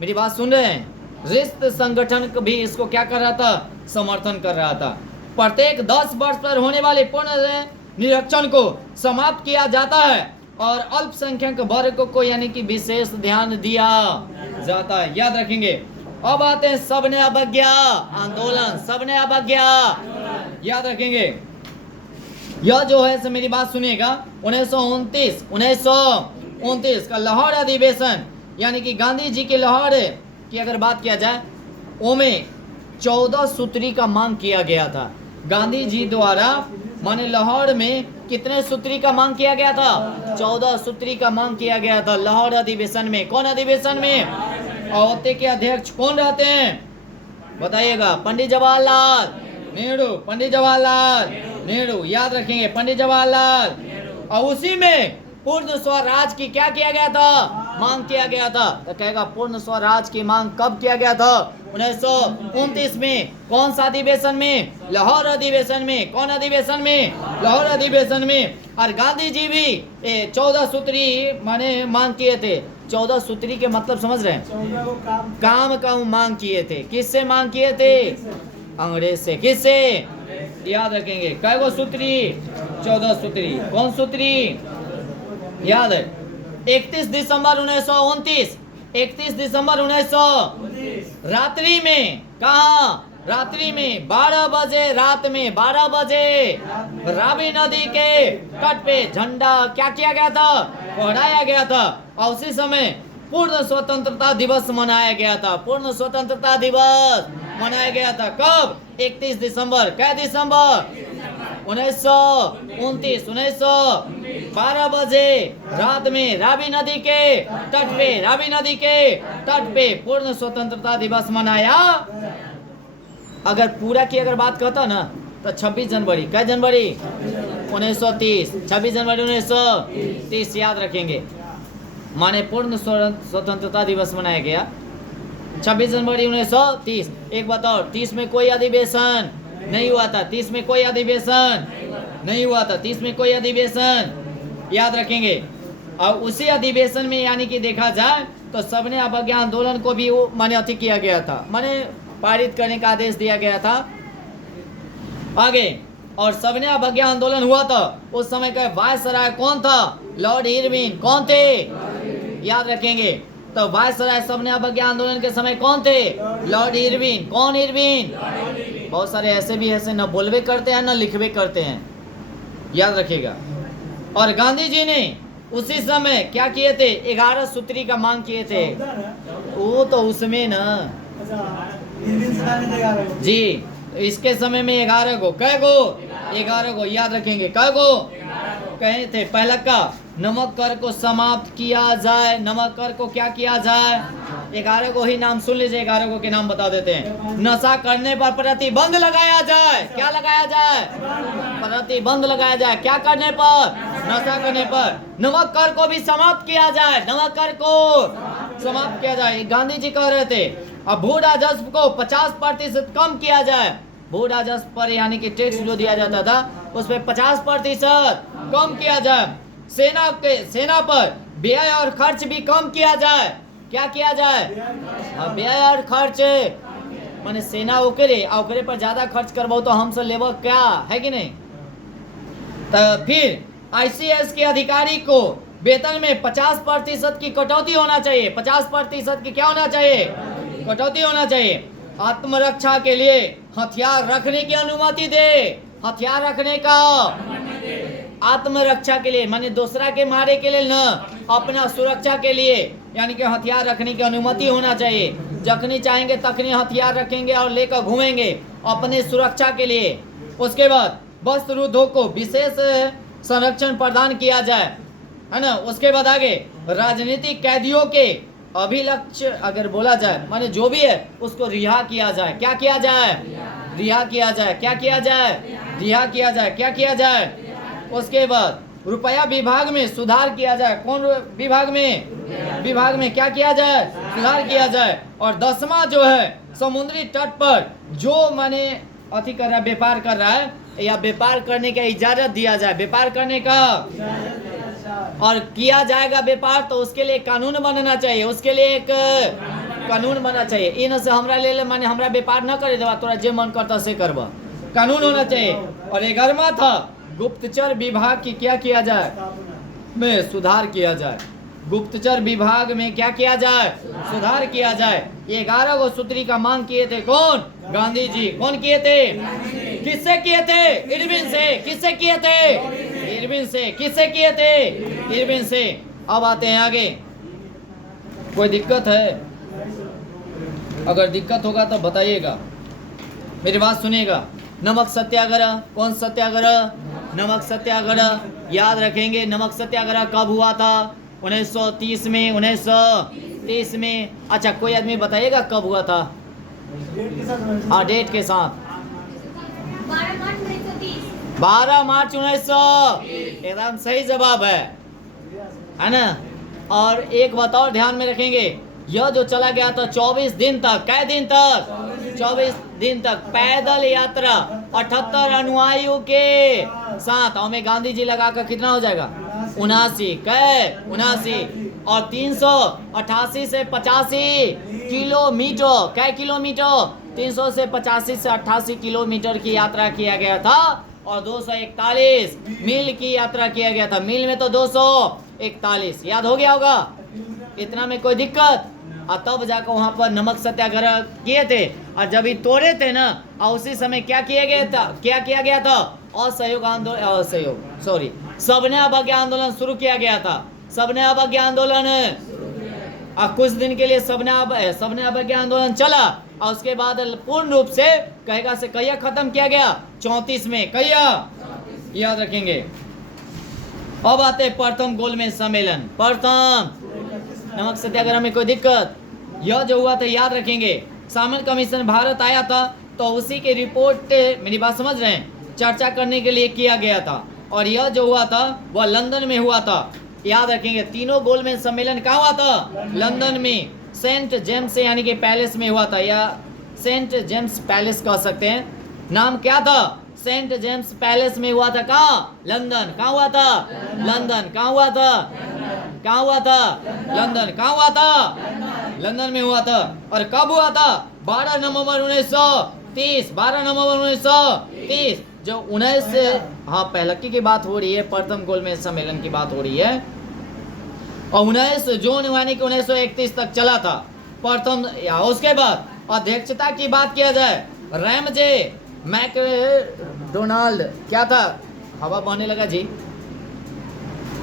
मेरी बात सुन रहे हैं, रिश्त संगठन भी इसको क्या कर रहा था? समर्थन कर रहा था। प्रत्येक 10 वर्ष पर होने वाले पूर्ण निरीक्षण को समाप्त किया जाता है और अल्पसंख्यक वर्ग को यानी कि विशेष ध्यान दिया जाता है। याद रखेंगे। अब आते हैं सबने अवज्ञा आंदोलन, सबने अवज्ञा, याद रखेंगे। यह जो है मेरी बात सुनिएगा, 1929 का लाहौर अधिवेशन, यानी कि गांधी जी के लाहौर की अगर बात किया जाए, ओमें 14 सूत्री का मांग किया गया था। गांधी जी द्वारा माने लाहौर में कितने सूत्री का मांग किया गया था? 14 सूत्री का मांग किया गया था लाहौर अधिवेशन में। कौन अधिवेशन में? और के अध्यक्ष कौन रहते हैं बताइएगा? पंडित जवाहरलाल नेहरू, पंडित जवाहरलाल नेहरू, याद रखेंगे, पंडित जवाहरलाल। और उसी में पूर्ण स्वराज की क्या किया गया था? मांग किया गया था। तो कहेगा पूर्ण स्वराज की मांग कब किया गया था? 1929 में। कौन सा अधिवेशन में? लाहौर अधिवेशन में। कौन अधिवेशन में? लाहौर अधिवेशन में। और गांधी जी भी 14 सूत्री माने मांग किए थे। 14 सूत्री के मतलब समझ रहे हैं? काम का मांग किए थे। किससे मांग किए थे? अंग्रेज से। किससे? याद रखेंगे। कै गो सूत्री? 14 सूत्री। कौन सूत्री? याद है? 31 दिसंबर 1929, 31 दिसंबर 1929 रात्रि में, कहा? रात्रि में 12 बजे, रात में 12 बजे रावी नदी के तट पे झंडा क्या किया गया था? फहराया गया था। और उसी समय पूर्ण स्वतंत्रता दिवस मनाया गया था। पूर्ण स्वतंत्रता दिवस मनाया गया था। कब? 31 दिसंबर। क्या दिसंबर? 1929, 12 बजे रात में रावी नदी के तट पे पूर्ण स्वतंत्रता दिवस मनाया। अगर पूरा की अगर बात करता ना तो 26 जनवरी। क्या जनवरी? 1930। 26 जनवरी 1930 याद रखेंगे, माने पूर्ण स्वतंत्रता दिवस मनाया गया 26 जनवरी 1930। एक बात और, 30 में कोई अधिवेशन नहीं हुआ था। 30 में कोई अधिवेशन नहीं हुआ था। 30 में कोई अधिवेशन, याद रखेंगे। और उसी अधिवेशन में यानी कि देखा जाए तो सबने अवज्ञा आंदोलन को भी माने अति किया गया था, माने पारित करने का आदेश दिया गया था आगे। और सबने अवज्ञा आंदोलन हुआ था। उस समय का वायसराय कौन था? Lord Irwin. कौन थे? याद रखेंगे। तो वायसराय सबने अवज्ञा आंदोलन के समय कौन थे? Lord Irwin. कौन इरविन? बहुत सारे ऐसे भी ऐसे न बोलवे करते हैं न लिखवे करते हैं, याद रखिएगा। और गांधी जी ने उसी समय क्या किए थे? 11 सूत्री का मांग किए थे। वो तो उसमें न जी, इसके समय में 11 गो। कै गो? 11 गो, याद रखेंगे। कै गो कहे थे? पहला का नमक कर को समाप्त किया जाए। नमक कर को क्या किया जाए? 11 को ही नाम सुन लीजिए, 11 को के नाम बता देते हैं। नशा करने पर प्रतिबंध लगाया जाए। क्या लगाया जाए? प्रतिबंध लगाया जाए। क्या करने पर? नशा करने पर। नमक कर को भी समाप्त किया जाए। नमक कर को समाप्त किया जाए, गांधी जी कह रहे थे। अब भू राजस्व को 50% कम किया जाए। भू राजस्व पर यानी कि टैक्स जो दिया जाता था उस पर 50% कम किया जाए। सेना पर व्यय और खर्च भी कम किया जाए। क्या किया जाए? व्यय और खर्च, माने सेना ओकरे पर ज्यादा खर्च करबो तो हमसे लेबो क्या है कि नहीं? तो फिर आईसीएस के अधिकारी को वेतन में 50% की कटौती होना चाहिए। 50% की क्या होना चाहिए? कटौती होना चाहिए। आत्मरक्षा के लिए हथियार रखने की अनुमति दे। हथियार रखने का, आत्मरक्षा के लिए माने दूसरा के मारे के लिए न, अपना सुरक्षा के लिए, यानी कि हथियार रखने की अनुमति होना चाहिए। जखनी चाहेंगे तखनी हथियार रखेंगे और लेकर घूमेंगे अपने सुरक्षा के लिए। उसके बाद वस्त्ररोधों को विशेष संरक्षण प्रदान किया जाए, है ना। उसके बाद आगे राजनीतिक कैदियों के अभिलक्ष्य अगर बोला जाए माने जो भी है उसको रिहा किया जाए। क्या किया जाए? रिहा किया जाए। क्या किया जाए? रिहा किया जाए। क्या किया जाए? उसके बाद रुपया विभाग में सुधार किया जाए। कौन विभाग में? विभाग में क्या किया जाए? सुधार किया जाए। और 10वां जो है समुद्री तट पर जो माने अति कर रहा है, व्यापार कर रहा है या व्यापार करने का इजाजत दिया जाए। व्यापार करने का और किया जाएगा व्यापार तो उसके लिए कानून बनना चाहिए। उसके लिए एक कानून बनना चाहिए। इन से हमरा ले माने हमरा व्यापार न करे देवा, तोरा जे मन करता से करबा, कानून होना चाहिए। और 11वां था गुप्तचर विभाग की क्या किया जाए? में सुधार किया जाए। गुप्तचर विभाग में क्या किया जाए? सुधार किया जाए। ये 11 गो सूत्री का मांग किए थे कौन? गांधी जी। कौन किए थे? किससे किए थे? इरविन से। किससे किए थे? इरविन से। किससे किए थे? इरविन से। अब आते हैं आगे। कोई दिक्कत है? अगर दिक्कत होगा तो बताइएगा, मेरी बात सुनिएगा। नमक सत्याग्रह, कौन सत्याग्रह? नमक सत्याग्रह। याद रखेंगे नमक सत्याग्रह कब हुआ था? 1930 में। 1930 में। अच्छा कोई आदमी बताइएगा कब हुआ था? हाँ डेट के साथ। 12 मार्च 1930। 12 मार्च 1900। एकदम सही जवाब है ना। और एक बात और ध्यान में रखेंगे, यह जो चला गया था 24 दिन तक। कै दिन तक? 24 दिन तक पैदल यात्रा 78 अनुयायियों के साथ। और में गांधी जी लगाकर कितना हो जाएगा? 79। कै? 79। और 388 से 85 किलोमीटर। कै किलोमीटर? 300 से 85 से 88 किलोमीटर की यात्रा किया गया था। और 241 मील की यात्रा किया गया था। मील में तो 241। याद हो गया होगा? इतना में कोई दिक्कत? और तब जाकर वहां पर नमक सत्याग्रह किए थे। और जब ये तोड़े थे ना, और उसी समय क्या किया गया था? क्या किया गया था? असहयोग आंदोलन, असहयोग सॉरी सबने अवज्ञा आंदोलन शुरू किया गया था। सबने अवज्ञा आंदोलन कुछ दिन के लिए सबने अवज्ञा आंदोलन चला। और उसके बाद पूर्ण रूप से कहेगा से कहिया खत्म किया गया? 34 में। कहिया? याद रखेंगे। अब आते प्रथम गोलमेज सम्मेलन। प्रथम नमक सत्याग्रह में कोई दिक्कत? यह जो हुआ था याद रखेंगे, सामन कमीशन भारत आया था तो उसी की रिपोर्ट, मेरी बात समझ रहे हैं, चर्चा करने के लिए किया गया था। और यह जो हुआ था वह लंदन में हुआ था। याद रखेंगे तीनों गोलमेज सम्मेलन कहाँ हुआ था? लंदन में सेंट जेम्स यानी कि पैलेस में हुआ था, या सेंट जेम्स पैलेस कह सकते हैं। नाम क्या था? सेंट जेम्स पैलेस में हुआ था। कहाँ? लंदन। कहाँ हुआ था? लंदन। कहाँ हुआ था? कहाँ हुआ था? लंदन। कहाँ हुआ था? लंदन में हुआ था। और कब हुआ था? 12 नवंबर 1930। 12 नवंबर 1930। जो 19 हाँ पहलकी की बात हो रही है, प्रथम गोलमेज सम्मेलन की बात हो रही है। और 19 जून यानी कि 1931 तक चला था प्रथम। या उसके बाद अध्यक्षता की बात किया जाए, रैमजे मैकडोनाल्ड क्या था? हवा बहने लगा जी।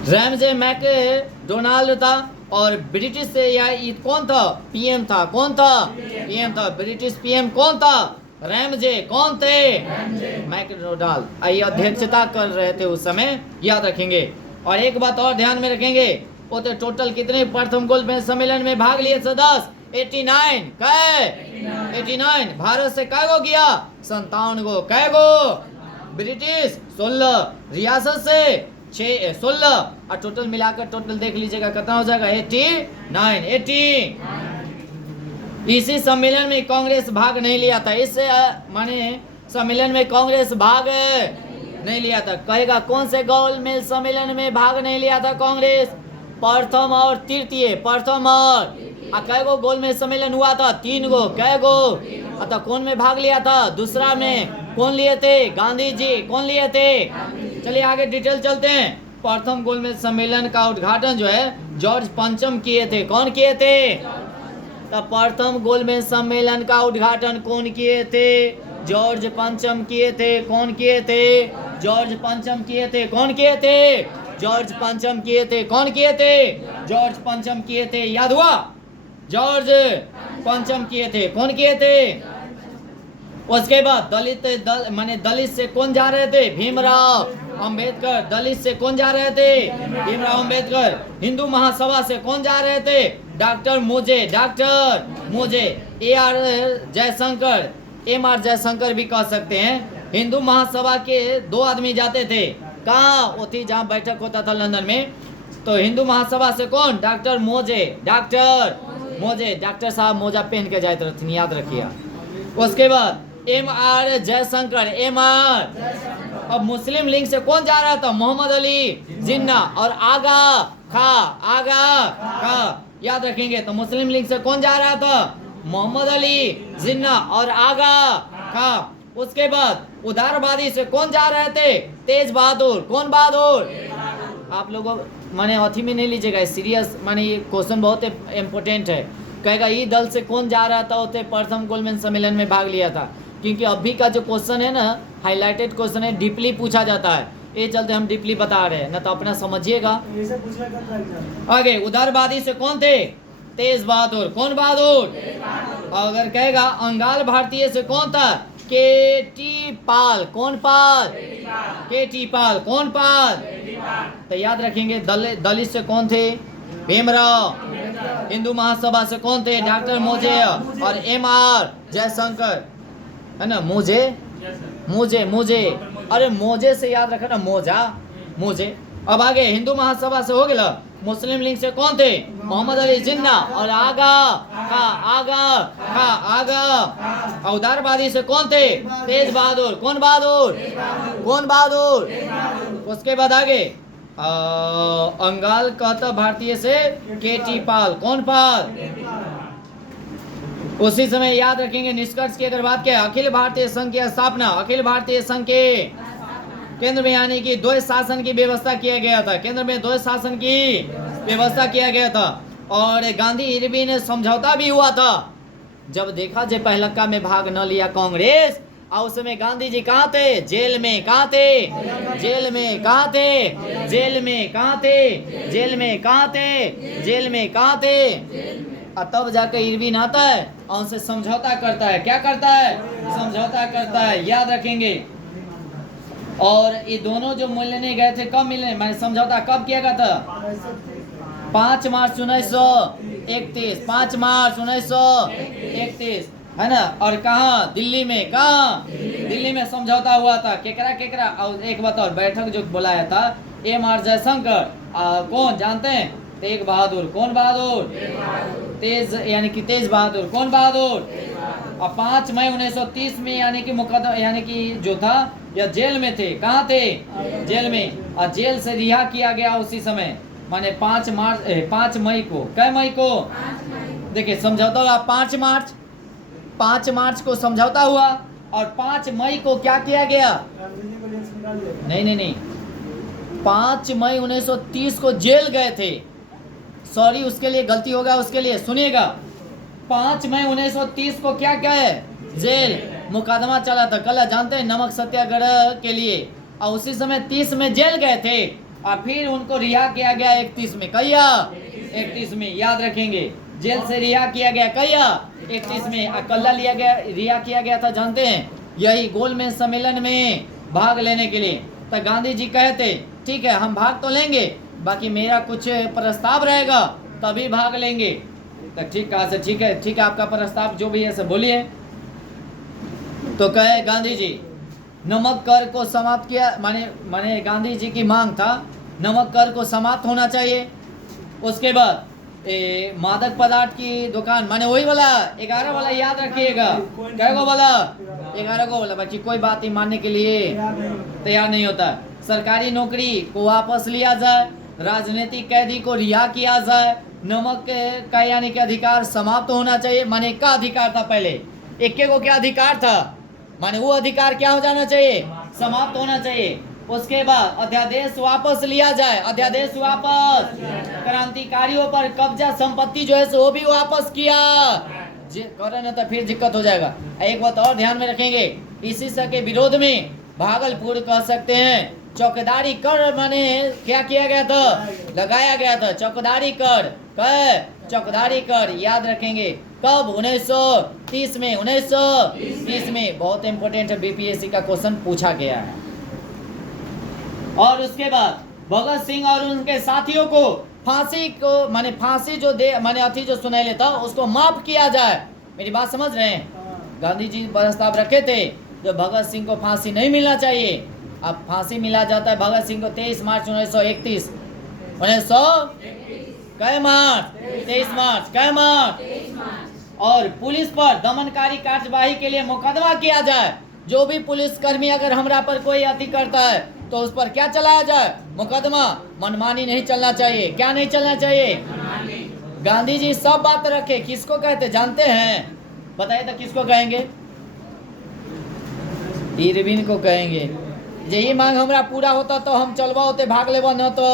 रैमजे मैकडोनाल्ड था। और ब्रिटिश से या कौन था? पीएम था। कौन था? पीएम था। ब्रिटिश पीएम कौन था? रैमजे। कौन थे? मैकडोनाल्ड। ये अध्यक्षता कर रहे थे उस समय, याद रखेंगे। और एक बात और ध्यान में रखेंगे, वो तो टोटल कितने प्रथम गोलमेज सम्मेलन में भाग लिए सदस्य? 89। कै? 89। भारत से कै गो गया? 57 गो। कै गो? ब्रिटिश 16, रियासत से 16। और टोटल मिलाकर टोटल देख लीजिएगा कितना हो जाएगा? 89। 80। इसी सम्मेलन में कांग्रेस भाग नहीं लिया था। इस माने सम्मेलन में कांग्रेस भाग नहीं लिया था। कहेगा कौन से गोलमेज सम्मेलन में भाग नहीं लिया था कांग्रेस? प्रथम और तृतीय। प्रथम और कै गो गोलमेज सम्मेलन हुआ था? 3 गो। कै गो? अतः कौन में भाग लिया था? दूसरा में। कौन लिए थे? गांधी जी। कौन लिए थे? चलिए आगे डिटेल चलते हैं। प्रथम गोलमेज सम्मेलन का उद्घाटन जो है जॉर्ज पंचम किए थे। कौन किए थे? तो प्रथम गोलमेज सम्मेलन का उद्घाटन कौन किए थे? जॉर्ज पंचम किए थे। कौन किए थे? जॉर्ज पंचम किए थे। कौन किए थे? जॉर्ज पंचम किए थे। कौन किए थे? जॉर्ज पंचम किए थे। याद हुआ? जॉर्ज पंचम किए थे। कौन किए थे? उसके बाद दलित से कौन जा रहे थे? भीमराव अंबेडकर। दलित से कौन जा रहे थे? भीमराव अंबेडकर। हिंदू महासभा से कौन जा रहे थे? डॉक्टर मोजे। डॉक्टर मोजे। AR जयशंकर, MR जयशंकर भी कह सकते हैं। हिंदू महासभा के 2 आदमी जाते थे। कहाँ? वो थी जहाँ बैठक होता था लंदन में। तो हिंदू महासभा से कौन? डॉक्टर मोजे। डॉक्टर मोजे। डॉक्टर साहब मोजा पहन के जाते रहते, याद रखिए। उसके बाद MR जयशंकर। MR। अब मुस्लिम लीग से कौन जा रहा था? मोहम्मद अली जिन्ना। और आगा खा याद रखेंगे। तो मुस्लिम लीग से कौन जा रहा था? मोहम्मद अली जिन्ना और आगा खा। उसके बाद उदारवादी से कौन जा रहे थे? तेज बहादुर। कौन बहादुर? आप लोगों माने अथी में नहीं लीजिएगा, सीरियस, माने ये क्वेश्चन बहुत इम्पोर्टेंट है। कहेगा ये दल से कौन जा रहा था? उसे प्रथम गोलमेज सम्मेलन में भाग लिया था। क्योंकि अभी का जो क्वेश्चन है ना, हाईलाइटेड क्वेश्चन है, डीपली पूछा जाता है, ये चलते हम डीपली बता रहे हैं, ना तो अपना समझिएगा। आगे उदारवादी से कौन थे? तेज बहादुर। कौन बहादुर? अगर कहेगा अंगाल भारतीय से कौन था? KT पाल। कौन पाल? KT पाल। कौन पाल? तो याद रखेंगे। दलित से कौन थे? भीमराव। हिंदू महासभा से कौन थे? डॉक्टर मोजे और MR जयशंकर, है ना? मोजे। अरे मोजे से याद रखना, मोजे। अब आगे हिंदू महासभा से हो गया। मुस्लिम लीग से कौन थे? मोहम्मद अली जिन्ना और आगा। उदारवादी से कौन थे? तेज बहादुर। कौन बहादुर? उसके बाद आगे अंगाल कहता भारतीय से KT पाल। कौन पाल? उसी समय याद रखेंगे। निष्कर्ष की अगर बात किया, अखिल भारतीय संघ की स्थापना, अखिल भारतीय संघ के केंद्र में यानी कि द्वैत शासन की व्यवस्था किया गया था। केंद्र में द्वैत शासन की व्यवस्था किया गया था। और गांधी इरविन समझौता भी हुआ था। जब देखा जे पहलक्का में भाग न लिया कांग्रेस, और उस समय गांधी जी कहाँ थे? जेल में। कहाँ थे? जेल में। कहाँ थे? जेल में। कहाँ थे? जेल में। कहाँ थे? जेल में। कहाँ थे? और तब जाकर इरविन आता है और उनसे समझौता करता है। क्या करता है? समझौता करता है, याद रखेंगे। और ये दोनों जो मिलने गए थे, कब मिलने, मैंने समझौता कब किया गया था? 5 मार्च 1931। 5 मार्च 1931, है ना? और कहाँ? दिल्ली में। कहाँ? दिल्ली में समझौता हुआ था। केकरा। और एक बात और, बैठक जो बुलाया था MR जयशंकर, कौन जानते हैं? तेज बहादुर। कौन बहादुर? तेज यानी कि तेज बहादुर। कौन बहादुर? और 5 मई 1930 में यानी कि मुकदमा यानी कि जो था या जेल में थे। कहाँ थे? जेल में। और जेल से रिहा किया गया उसी समय, माने 5 मई को। कै मई को? देखिए समझौता हुआ 5 मार्च को समझौता हुआ। और 5 मई को क्या किया गया? नहीं, 5 मई 1930 को जेल गए थे। सॉरी, उसके लिए गलती होगा, उसके लिए सुनिएगा। 5 मई 1930 को क्या है? जेल। मुकदमा चला था, कल जानते हैं, नमक सत्याग्रह के लिए। और उसी समय 30 में जेल गए थे और फिर उनको रिहा किया गया 31 में। कहिया? 31 में, याद रखेंगे। जेल से रिहा किया गया कहिया? 31 में। अकल्ला रिहा किया गया था, जानते हैं, यही गोलमेज सम्मेलन में भाग लेने के लिए। तो गांधी जी कहते ठीक है हम भाग तो लेंगे, बाकी मेरा कुछ प्रस्ताव रहेगा तभी भाग लेंगे। तो ठीक कहा से ठीक है आपका प्रस्ताव जो भी है सब बोलिए। तो कहे गांधी जी नमक कर को समाप्त किया, माने गांधी जी की मांग था नमक कर को समाप्त होना चाहिए। उसके बाद मादक पदार्थ की दुकान, माने वही वाला 11 वाला याद रखिएगा। क्या को बोला? 11 को बोला। बाकी कोई बात ही मानने के लिए तैयार नहीं होता। सरकारी नौकरी को वापस लिया जाए, राजनीतिक कैदी को रिहा किया जाए, नमक का यानी कि अधिकार समाप्त होना चाहिए। माने का अधिकार था पहले, एक को क्या अधिकार था, माने वो अधिकार क्या हो जाना चाहिए? समाप्त होना चाहिए। उसके बाद अध्यादेश वापस लिया जाए, अध्यादेश वापस, क्रांतिकारियों पर कब्जा संपत्ति जो है वो भी वापस किया करे ना तो फिर दिक्कत हो जाएगा। एक बात और ध्यान में रखेंगे, इसी सब के विरोध में भागलपुर कह सकते हैं चौकीदारी कर माने क्या किया गया था, लगाया गया था चौकीदारी कर, चौकीदारी कर याद रखेंगे कब 1930 में, 1930 में बहुत इंपॉर्टेंट है, बीपीएससी का क्वेश्चन पूछा गया है। और उसके बाद भगत सिंह और उनके साथियों को फांसी को माने फांसी जो दे माने अथी जो सुनैले था उसको माफ किया जाए। मेरी बात समझ रहे हैं? गांधी जी प्रस्ताव रखे थे जो भगत सिंह को फांसी नहीं मिलना चाहिए, अब फांसी मिला जाता है भगत सिंह को 23 मार्च 1931 कै मार्च 23 मार्च कै मार्च। और पुलिस पर दमनकारी कार्यवाही के लिए मुकदमा किया जाए, जो भी पुलिसकर्मी अगर हमरा पर कोई अति करता है तो उस पर क्या चलाया जाए, मुकदमा। मनमानी नहीं चलना चाहिए, क्या नहीं चलना चाहिए, गांधी जी सब बात रखे। किसको कहते जानते हैं? बताइए तो किसको कहेंगे? इरविन को कहेंगे। यही मांग हमरा पूरा होता तो हम चलवा होते भाग लेवा, न तो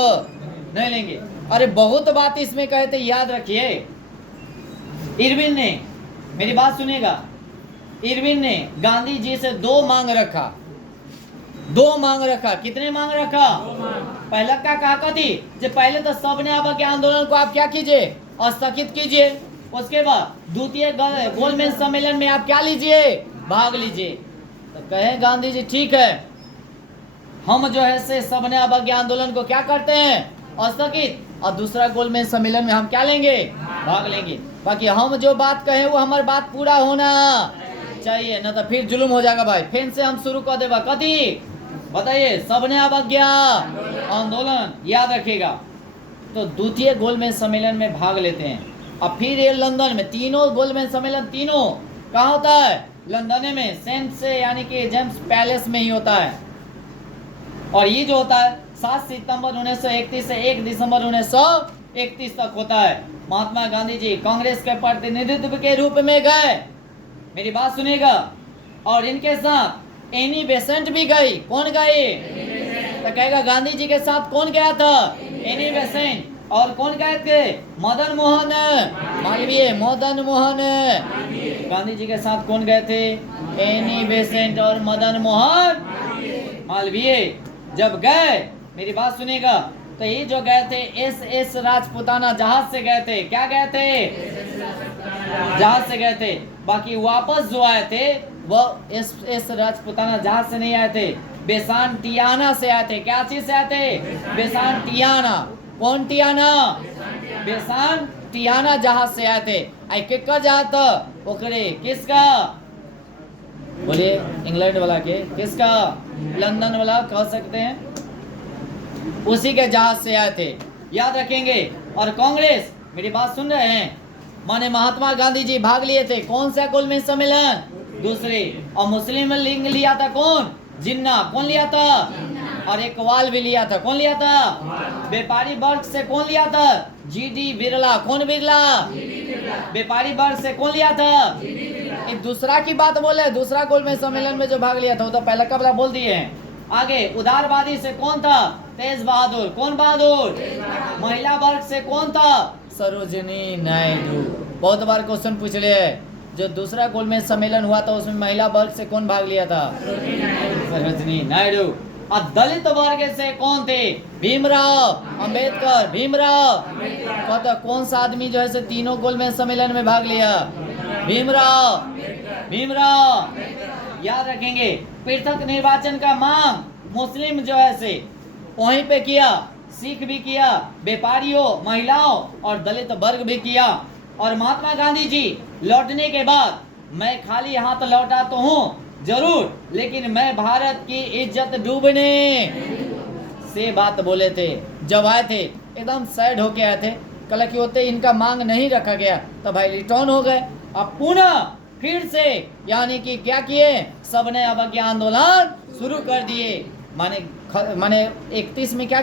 नहीं लेंगे। अरे बहुत बात इसमें कहते, याद रखिए। इरविन ने, मेरी बात सुनिएगा, इरविन ने गांधी जी से दो मांग रखा, दो मांग रखा। कितने मांग रखा? पहला क्या कहा थी, जो पहले तो सबने अब के आंदोलन को आप क्या कीजिए, स्थगित कीजिए। उसके बाद द्वितीय गोलमेज सम्मेलन में आप क्या लीजिए, भाग लीजिए। तो कहे गांधी जी ठीक है, हम जो है से सबने अब के आंदोलन को क्या करते हैं, स्थगित, और दूसरा गोलमेज सम्मेलन में हम क्या लेंगे, भाग लेंगे। बाकी हम जो बात कहे वो हमारी बात पूरा होना चाहिए, न तो फिर जुल्म हो जाएगा भाई। फिर से हम शुरू कर देगा कथी बताइए, सबने अवज्ञा आंदोलन, याद रखिएगा। तो द्वितीय गोलमेज सम्मेलन में भाग लेते हैं। अब फिर ये लंदन में तीनों गोलमेज सम्मेलन तीनों कहाँ होता है, लंदन में, सेंट से यानी कि जेम्स पैलेस में ही होता है। और ये जो होता है 7 सितंबर 1931 से 1 दिसंबर 1931 तक होता है। महात्मा गांधी जी कांग्रेस के प्रतिनिधित्व के रूप में गए, मेरी बात सुनिएगा। और इनके साथ एनी बेसेंट भी गई। कौन गई? तो कहेगा गांधी जी के साथ कौन गया था, एनी बेसेंट। और कौन गए थे, मदन मोहन मालवीय, मदन मोहन। गांधी जी के साथ कौन गए थे, एनी बेसेंट और मदन मोहन मालवीय। जब गए, मेरी बात सुनिएगा, तो ये जो गए थे SS राजपुताना जहाज से गए थे। क्या गए थे, जहाज से गए थे। बाकी वापस जो आए थे वो SS राजपुताना जहाज से नहीं आए थे, बेसांटियाना से आए थे। क्या चीज से आए थे, बेसांटियाना। कौन टियाना, बेसांटियाना जहाज से आए थे। आई केकर जहाज था, ओकरे किसका, बोलिए इंग्लैंड वाला के, किसका, लंदन वाला कह सकते हैं, उसी के जहाज से आए थे, याद रखेंगे। और कांग्रेस, मेरी बात सुन रहे हैं, माने महात्मा गांधी जी भाग लिए थे कौन सा गोलमेज सम्मेलन, दूसरे। और मुस्लिम लीग लिया था कौन, जिन्ना। कौन लिया था, और एक वाल भी लिया था। कौन लिया था, व्यापारी वर्ग से कौन लिया था, GD बिरला। कौन बिरला, व्यापारी वर्ग से कौन लिया था। एक दूसरा की बात बोले, दूसरा गोलमेज सम्मेलन में जो भाग लिया था वो तो पहला कबला बोल दिए हैं। आगे उदारवादी से कौन था, तेज बहादुर। कौन बहादुर, महिला वर्ग से कौन था, सरोजिनी नायडू। बहुत बार क्वेश्चन पूछ लिए, जो दूसरा गोलमेज सम्मेलन हुआ था उसमें महिला वर्ग से कौन भाग लिया था, सरोजिनी नायडू। और दलित वर्ग से कौन थे, भीमराव अंबेडकर। भीमराव कहता कौन सा आदमी जो है से तीनों गोलमेज सम्मेलन में भाग लिया, भीमराव। भीमराव, याद रखेंगे। पृथक निर्वाचन का मांग मुस्लिम जो है से वहीं पे किया, सिख भी किया, व्यापारियों, महिलाओं और दलित वर्ग भी किया। और महात्मा गांधी जी लौटने के बाद, मैं खाली हाथ लौटा तो हूँ जरूर, लेकिन मैं भारत की इज्जत डूबने से बात बोले थे। जब आए थे एकदम सैड होके आए थे, कल की होते इनका मांग नहीं रखा गया तो भाई रिटर्न हो गए। अब पुनः फिर से यानी कि क्या किए, सबने अवज्ञा आंदोलन शुरू कर दिए। माने 31 में क्या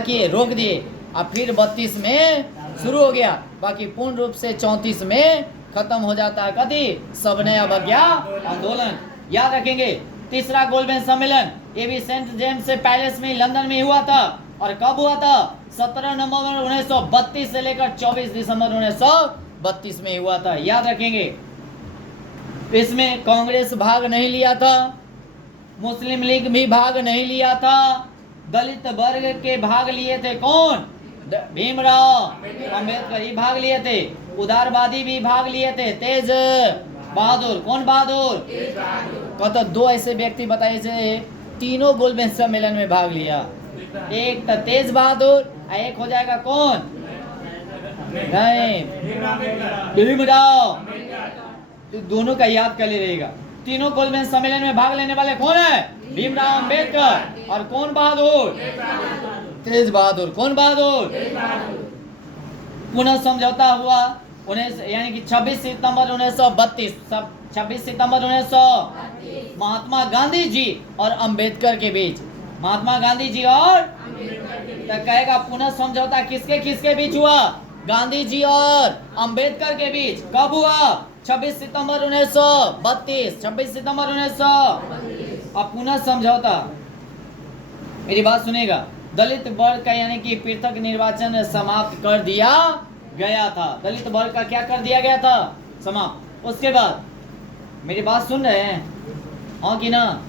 किए, रोक दिए। अब फिर 32 में शुरू हो गया। बाकी पूर्ण रूप से 34 में खत्म हो जाता है कभी, सबने अवज्ञा आंदोलन। याद रखेंगे तीसरा गोल्डमैन सम्मेलन ये भी सेंट जेम्स पैलेस में लंदन में हुआ था। और कब हुआ था? 17 नवंबर 1932 से लेकर 24 दिसंबर 1932 में हुआ था। याद रखेंगे। इसमें कांग्रेस भाग नहीं लिया था, मुस्लिम लीग भी भाग नहीं लिया था, दलित वर्ग के भाग लिए थे कौन? भीमराव अंबेडकर ही भाग लिए थे। उदारवादी भी भाग लिए थे, तेज बहादुर। कौन बहादुर? तो दो ऐसे व्यक्ति बताए से तीनों गोल्डमैन सम्मेलन में भाग लिया। एक तो तेज बहादुर, एक हो जाएगा कौन? नहीं, भीमराव। दोनों का याद कर ले रहेगा। तीनों गोल्डमैन सम्मेलन में भाग लेने वाले कौन है? भीमराव अंबेडकर। और कौन बहादुर? तेज बहादुर। कौन बहादुर? पुनः समझौता हुआ यानी कि 26 सितंबर 1932। 26 सितंबर 1932 महात्मा गांधी जी और अंबेडकर के बीच। महात्मा गांधी जी और तो कहेगा पुनः समझौता किसके किसके बीच हुआ? गांधी जी और अंबेडकर के बीच। कब हुआ? 26 सितंबर 1932। 26 सितंबर 1932। अब पुनः समझौता, मेरी बात सुनेगा। दलित वर्ग का यानी कि पृथक निर्वाचन समाप्त कर दिया गया था। दलित वर्ग का क्या कर दिया गया था? समाप्त। उसके बाद मेरी बात सुन रहे हैं? हाँ कि ना?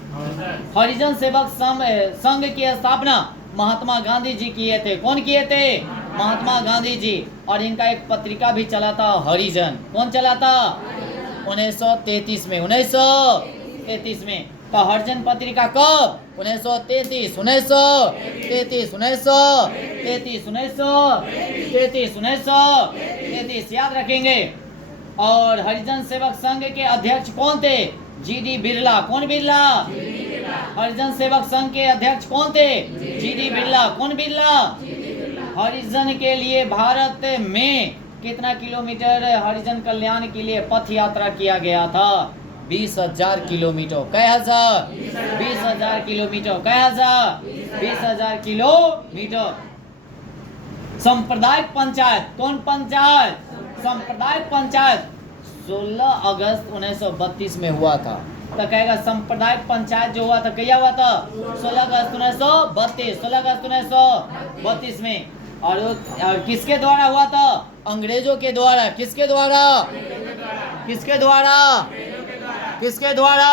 हरिजन सेवक संघ की स्थापना महात्मा गांधी जी किए थे। कौन किए थे? महात्मा गांधी जी। और इनका एक पत्रिका भी चला था, हरिजन। कौन चला था? 1933 में। 1933 में। तो हरिजन पत्रिका कब? 1933 1933 1933 1933 1933 याद रखेंगे। और हरिजन सेवक संघ के अध्यक्ष कौन थे? जीडी बिरला। कौन बिरला? हरिजन सेवक संघ के अध्यक्ष कौन थे? जीडी बिरला। कौन बिरला? हरिजन के लिए भारत में कितना किलोमीटर हरिजन कल्याण के लिए पथ यात्रा किया गया था? 20,000 किलोमीटर। कै हजार? 20,000 किलोमीटर। कै हजार? 20,000 किलोमीटर। सांप्रदायिक पंचायत। कौन पंचायत? सांप्रदायिक पंचायत 16 अगस्त 1932 में हुआ था। तो कहेगा सांप्रदायिक पंचायत जो हुआ था क्या हुआ था? 16 अगस्त 1932। 16 अगस्त 1932 में। और किसके द्वारा हुआ था? अंग्रेजों के द्वारा। किसके द्वारा? किसके द्वारा? किसके द्वारा?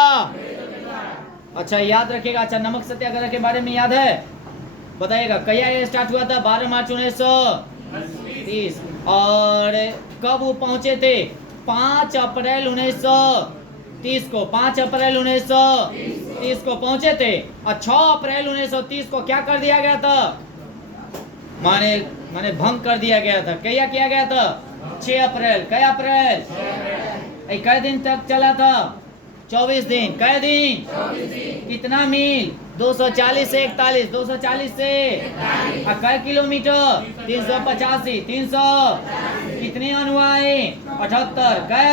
अच्छा याद रखिएगा। अच्छा नमक सत्याग्रह के बारे में याद है? बताइएगा। क्या ये स्टार्ट हुआ था? 12 मार्च 1930। और कब वो पहुंचे थे? 5 अप्रैल 1930 को। 5 अप्रैल 1930 को पहुंचे थे। और 6 अप्रैल 1930 को क्या कर दिया गया था? माने भंग कर दिया गया था। क्या किया गया था? 6 अप्रैल। क्या अप्रैल? कै दिन तक चला था? 24 दिन। कै दिन? कितना मील? 240 से 41। 240 से कै किलोमीटर? 385। 300 कितने अनुयायी? 78। कै?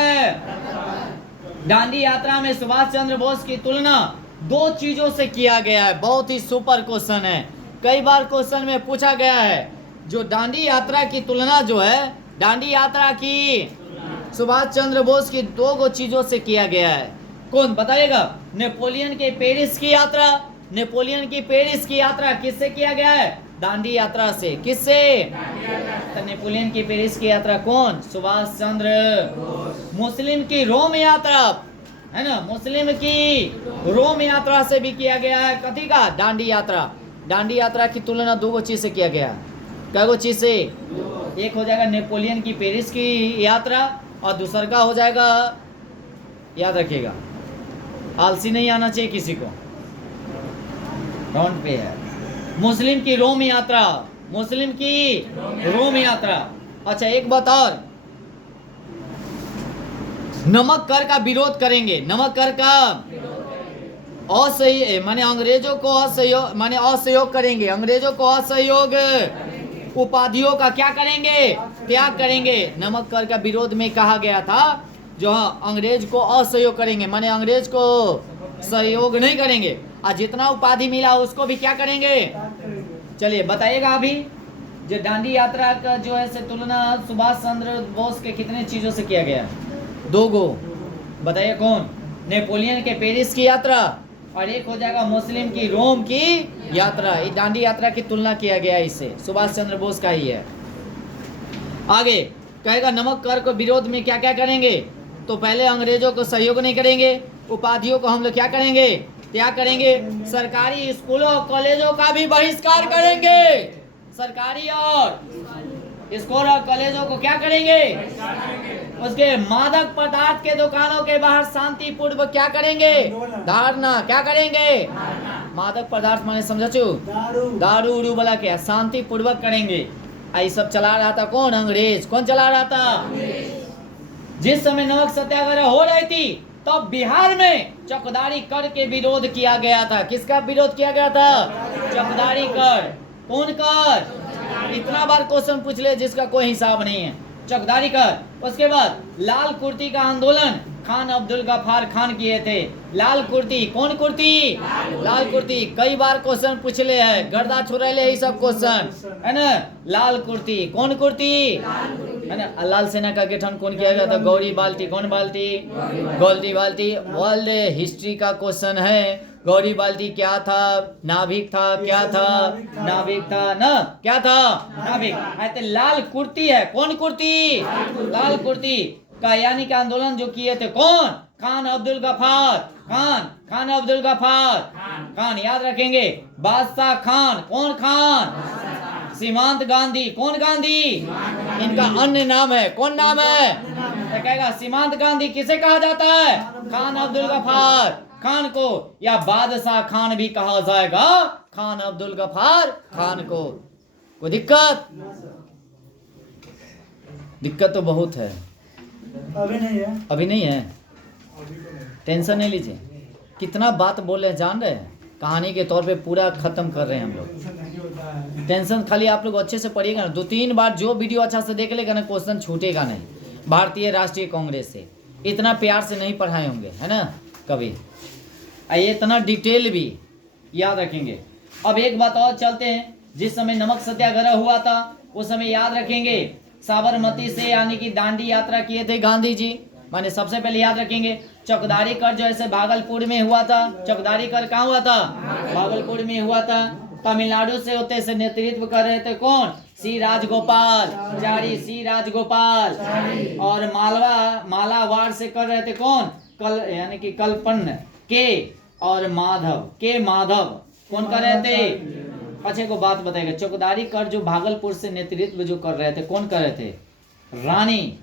दांडी यात्रा में सुभाष चंद्र बोस की तुलना दो चीजों से किया गया है। बहुत ही सुपर क्वेश्चन है। कई बार क्वेश्चन में पूछा गया है। जो दांडी यात्रा की तुलना जो है, दांडी यात्रा की सुभाष चंद्र बोस की दो चीजों से किया गया है। कौन बताइएगा? नेपोलियन के पेरिस की यात्रा। नेपोलियन की पेरिस की यात्रा किससे किया गया है? दांडी यात्रा से। किससे? तो नेपोलियन की पेरिस की यात्रा कौन? सुभाष चंद्र। मुस्लिम की रोम यात्रा है ना, मुस्लिम की रोम यात्रा से भी किया गया है। कथी का? दांडी यात्रा। दांडी यात्रा की तुलना दो चीज से किया गया। क्या चीज से? एक हो जाएगा नेपोलियन की पेरिस की यात्रा और दूसरा का हो जाएगा, याद रखिएगा, आलसी नहीं आना चाहिए किसी को, राउंड पे है, मुस्लिम की रोम यात्रा। मुस्लिम की रोम यात्रा। अच्छा एक बात और, नमक कर का विरोध करेंगे। नमक कर का असहयोग माने अंग्रेजों को असहयोग माने असहयोग करेंगे। अंग्रेजों को असहयोग उपाधियों का क्या करेंगे? त्याग करेंगे। नमक कर का विरोध में कहा गया था जो अंग्रेज को असहयोग करेंगे माने अंग्रेज को सहयोग नहीं करेंगे और जितना उपाधि मिला उसको भी क्या करेंगे? चलिए बताइएगा। अभी जो दांडी यात्रा का जो है से तुलना सुभाष चंद्र बोस के कितने चीजों से किया गया? दो गो। बताइए कौन? नेपोलियन के पेरिस की यात्रा और एक हो जाएगा मुस्लिम की रोम की यात्रा। ये दांडी यात्रा की तुलना किया गया है इससे, सुभाष चंद्र बोस का ही है। आगे कहेगा नमक कर को विरोध में क्या क्या करेंगे। तो पहले अंग्रेजों को सहयोग नहीं करेंगे, उपाधियों को हम लोग क्या करेंगे, त्याग करेंगे, सरकारी स्कूलों कॉलेजों का भी बहिष्कार करेंगे। सरकारी और स्कूल और कॉलेजों को क्या करेंगे, उसके मादक पदार्थ के दुकानों के बाहर शांतिपूर्वक क्या करेंगे, धारणा। क्या करेंगे, मादक पदार्थ माने समझो, दारू उरू वाला क्या, शांतिपूर्वक करेंगे। आई सब चला रहा था कौन, अंग्रेज। कौन चला रहा था, जिस समय नमक सत्याग्रह हो रही थी तब बिहार में चौकीदारी कर के विरोध किया गया था। किसका विरोध किया गया था, चौकीदारी कर। कौन कर, इतना बार क्वेश्चन पूछ ले जिसका कोई हिसाब नहीं है। चौकीदारी कर। उसके बाद लाल कुर्ती का आंदोलन खान अब्दुल गफ्फार खान किए थे। लाल कुर्ती, कौन कुर्ती, लाल कुर्ती। कई बार क्वेश्चन पूछ ले है, गर्दा छुड़े ले, यही सब क्वेश्चन है ना। लाल कुर्ती, कौन कुर्ती है ना। लाल सेना का गठन कौन किया गया था, गौरी बाल्टी। कौन बाल्टी, गौरी बाल्टी। वर्ल्ड हिस्ट्री का क्वेश्चन है। गौरी बाल्टी क्या था, नाभिक था। क्या था, नाभिक था ना। क्या था, नाभिक। लाल कुर्ती है, कौन कुर्ती, लाल कुर्ती का यानी कि आंदोलन जो किए थे कौन, खान अब्दुल गफ्फार खान। खान अब्दुल गफ्फार खान, याद रखेंगे। बादशाह खान, कौन खान, सीमांत गांधी। कौन गांधी, इनका अन्य नाम है। कौन नाम है, तो कहेगा सीमांत गांधी किसे कहा जाता है, खान अब्दुल गफ्फार खान को, या बादशाह खान भी कहा जाएगा खान अब्दुल गफ्फार खान को। कोई दिक्कत, दिक्कत तो बहुत है। अभी नहीं है, अभी नहीं है, टेंशन नहीं लीजिए। कितना बात बोल रहे हैं जान रहे हैं, कहानी के तौर पे पूरा खत्म कर रहे हैं हम लोग। टेंशन खाली आप लोग अच्छे से पढ़िएगा ना, 2-3 बार जो वीडियो अच्छा से देख लेगा ना, क्वेश्चन छूटेगा नहीं। भारतीय राष्ट्रीय कांग्रेस से इतना प्यार से नहीं पढ़ाए होंगे, है ना कभी। आइए इतना डिटेल भी याद रखेंगे। अब एक बात और चलते हैं, जिस समय नमक सत्याग्रह हुआ था उस समय याद रखेंगे साबरमती से यानी कि दांडी यात्रा किए थे गांधी जी। माने सबसे पहले याद रखेंगे चौकीदारी कर जो ऐसे भागलपुर में हुआ था। चौकीदारी कर कहाँ हुआ था, भागलपुर में हुआ था। तमिलनाडु से होते से नेतृत्व कर रहे थे कौन, सी राजगोपाल, सी राजगोपाल। और मालावार से कर रहे थे कौन, कल यानी कि कल्पन के और माधव कौन कर रहे थे। अच्छे को बात बताएगा, चौकीदारी कर जो भागलपुर से नेतृत्व जो कर रहे थे कौन कर रहे थे, रानी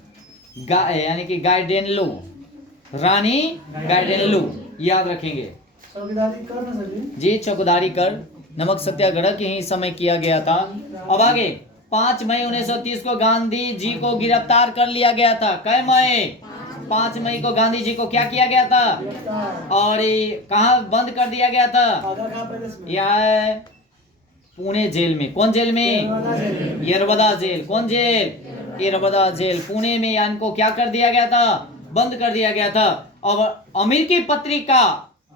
यानी कि गाइडेनलू, रानी गाइडेनलू। याद रखेंगे चौकीदारी कर ना सके जी, चौकीदारी कर नमक सत्याग्रह के ही समय किया गया था। अब आगे 5 मई 1930 को गांधी जी को गिरफ्तार कर लिया गया था। कै मई, 5 मई को गांधी जी को क्या किया गया था, और कहाँ बंद कर दिया गया था, यह पुणे जेल में। कौन जेल में, यरवदा जेल। कौन जेल, यरवदा जेल पुणे में। यानी को क्या कर दिया गया था, बंद कर दिया गया था। और अमेरिकी पत्रिका,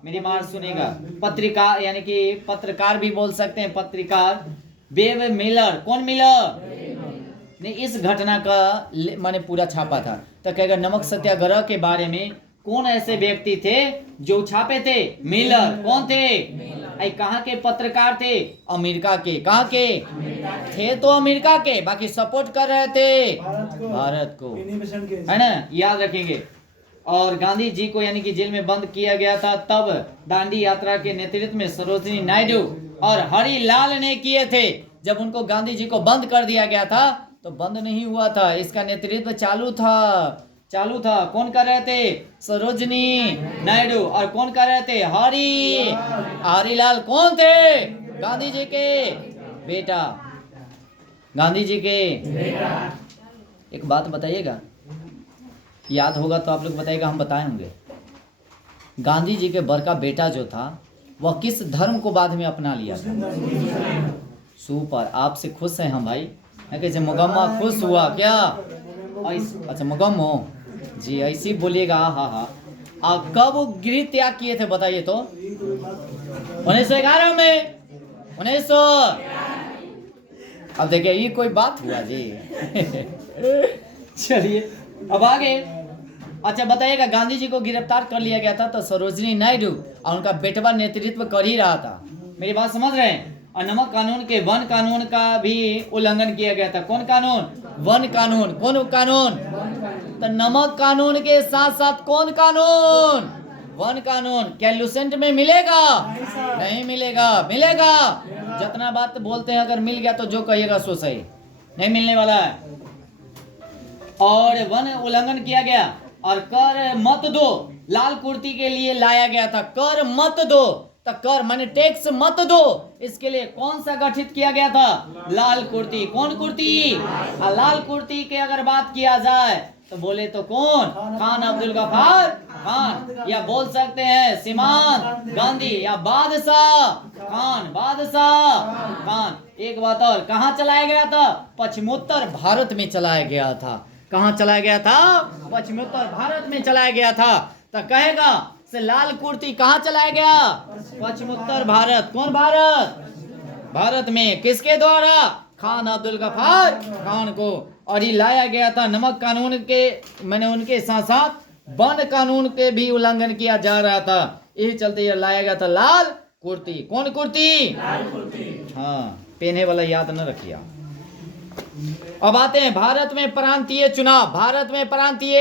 मेरी बात सुनेगा, पत्रिका यानी कि पत्रकार भी बोल सकते हैं, पत्रकार वेब मिलर। कौन मिलर ने इस घटना का माने पूरा छापा था। तो कहेगा नमक सत्याग्रह के बारे में कौन ऐसे व्यक्ति थे जो छापे थे, मिलर। कौन थे, कहाँ के पत्रकार थे, अमेरिका के। कहाँ के थे, तो अमेरिका के, बाकी सपोर्ट कर रहे थे भारत को, है ना, याद रखेंगे। और गांधी जी को यानी कि जेल में बंद किया गया था। तब दांडी यात्रा के नेतृत्व में सरोजिनी नायडू और हरिलाल ने किए थे। जब उनको गांधी जी को बंद कर दिया गया था तो बंद नहीं हुआ था, इसका नेतृत्व चालू था। कौन कर रहे थे, सरोजिनी नायडू। और कौन कर रहे थे, हरिलाल। कौन थे, गांधी जी के बेटा, गांधी जी के। एक बात बताइएगा, याद होगा तो आप लोग बताइएगा, हम बताए होंगे। गांधी जी के बड़का बेटा जो था वह किस धर्म को बाद में अपना लिया था। सुपर, आपसे खुश हैं हम भाई। कैसे मुगम्मा खुश हुआ क्या, अच्छा मुगम्मो जी, ऐसी बोलिएगा। हाँ। कब वो गृह त्याग किए थे बताइए तो, 1911 में, 1900। अब देखिए ये कोई बात हुआ जी। चलिए अब आगे अच्छा बताइएगा, गांधी जी को गिरफ्तार कर लिया गया था तो सरोजिनी नायडू और उनका बेटवा नेतृत्व कर ही रहा था। मेरी बात समझ रहे हैं? और नमक कानून के वन कानून का भी उल्लंघन किया गया था। कौन कानून? वन कानून। कौन कानून? तो नमक कानून के साथ साथ कौन कानून? वन कानून। क्या लुसेंट में मिलेगा? नहीं मिलेगा। मिलेगा? जितना बात बोलते हैं अगर मिल गया तो जो कहिएगा सो सही, नहीं मिलने वाला है। और वन उल्लंघन किया गया और कर मत दो लाल कुर्ती के लिए लाया गया था। कर मत दो, तो कर माने टैक्स मत दो, इसके लिए कौन सा गठित किया गया था? लाल कुर्ती। कौन कुर्ती? लाल कुर्ती के अगर बात किया जाए तो बोले तो कौन? खान अब्दुल गफ्फार खान, या बोल सकते हैं सीमांत गांधी, या बादशाह खान। बादशाह खान। एक बात और, कहाँ चलाया गया था? पश्चिमोत्तर भारत में चलाया गया था। कहाँ चलाया गया था? पश्चिमोत्तर भारत में चलाया गया था। तो कहेगा से लाल कुर्ती कहाँ चलाया गया? पश्चिमोत्तर भारत। कौन भारत? भारत में। किसके द्वारा? खान अब्दुल गफ्फार खान को। और ये लाया गया था नमक कानून के मैंने उनके साथ साथ वन कानून के भी उल्लंघन किया जा रहा था। यही चलते ये लाया गया था लाल कुर्ती। कौन कुर्ती? लाल कुर्ती। हाँ, पहने वाला याद न रखिए। अब आते हैं भारत में प्रांतीय चुनाव। भारत में प्रांतीय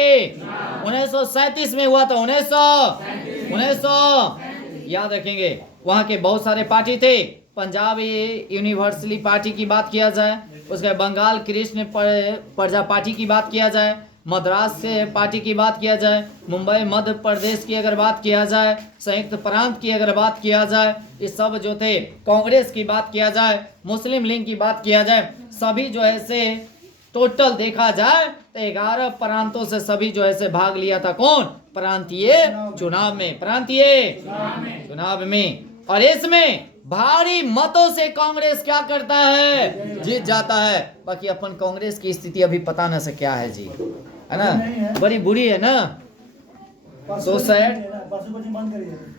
1937 में हुआ था। 1900 याद रखेंगे। वहां के बहुत सारे पार्टी थे। पंजाब यूनिवर्सली पार्टी की बात किया जाए, उसके बंगाल कृष्ण प्रजा पार्टी की बात किया जाए, मद्रास से पार्टी की बात किया जाए, मुंबई मध्य प्रदेश की अगर बात किया जाए, संयुक्त प्रांत की अगर बात किया जाए, ये सब जो थे, कांग्रेस की बात किया जाए, मुस्लिम लीग की बात किया जाए, सभी जो है से टोटल देखा जाए तो 11 प्रांतों से सभी जो है से भाग लिया था। कौन? प्रांतीय चुनाव में। प्रांतीय चुनाव में। और इसमें भारी मतों से कांग्रेस क्या करता है? जीत जाता है। बाकी अपन कांग्रेस की स्थिति अभी पता न से क्या है जी, है ना? बड़ी बुरी है ना। So sad.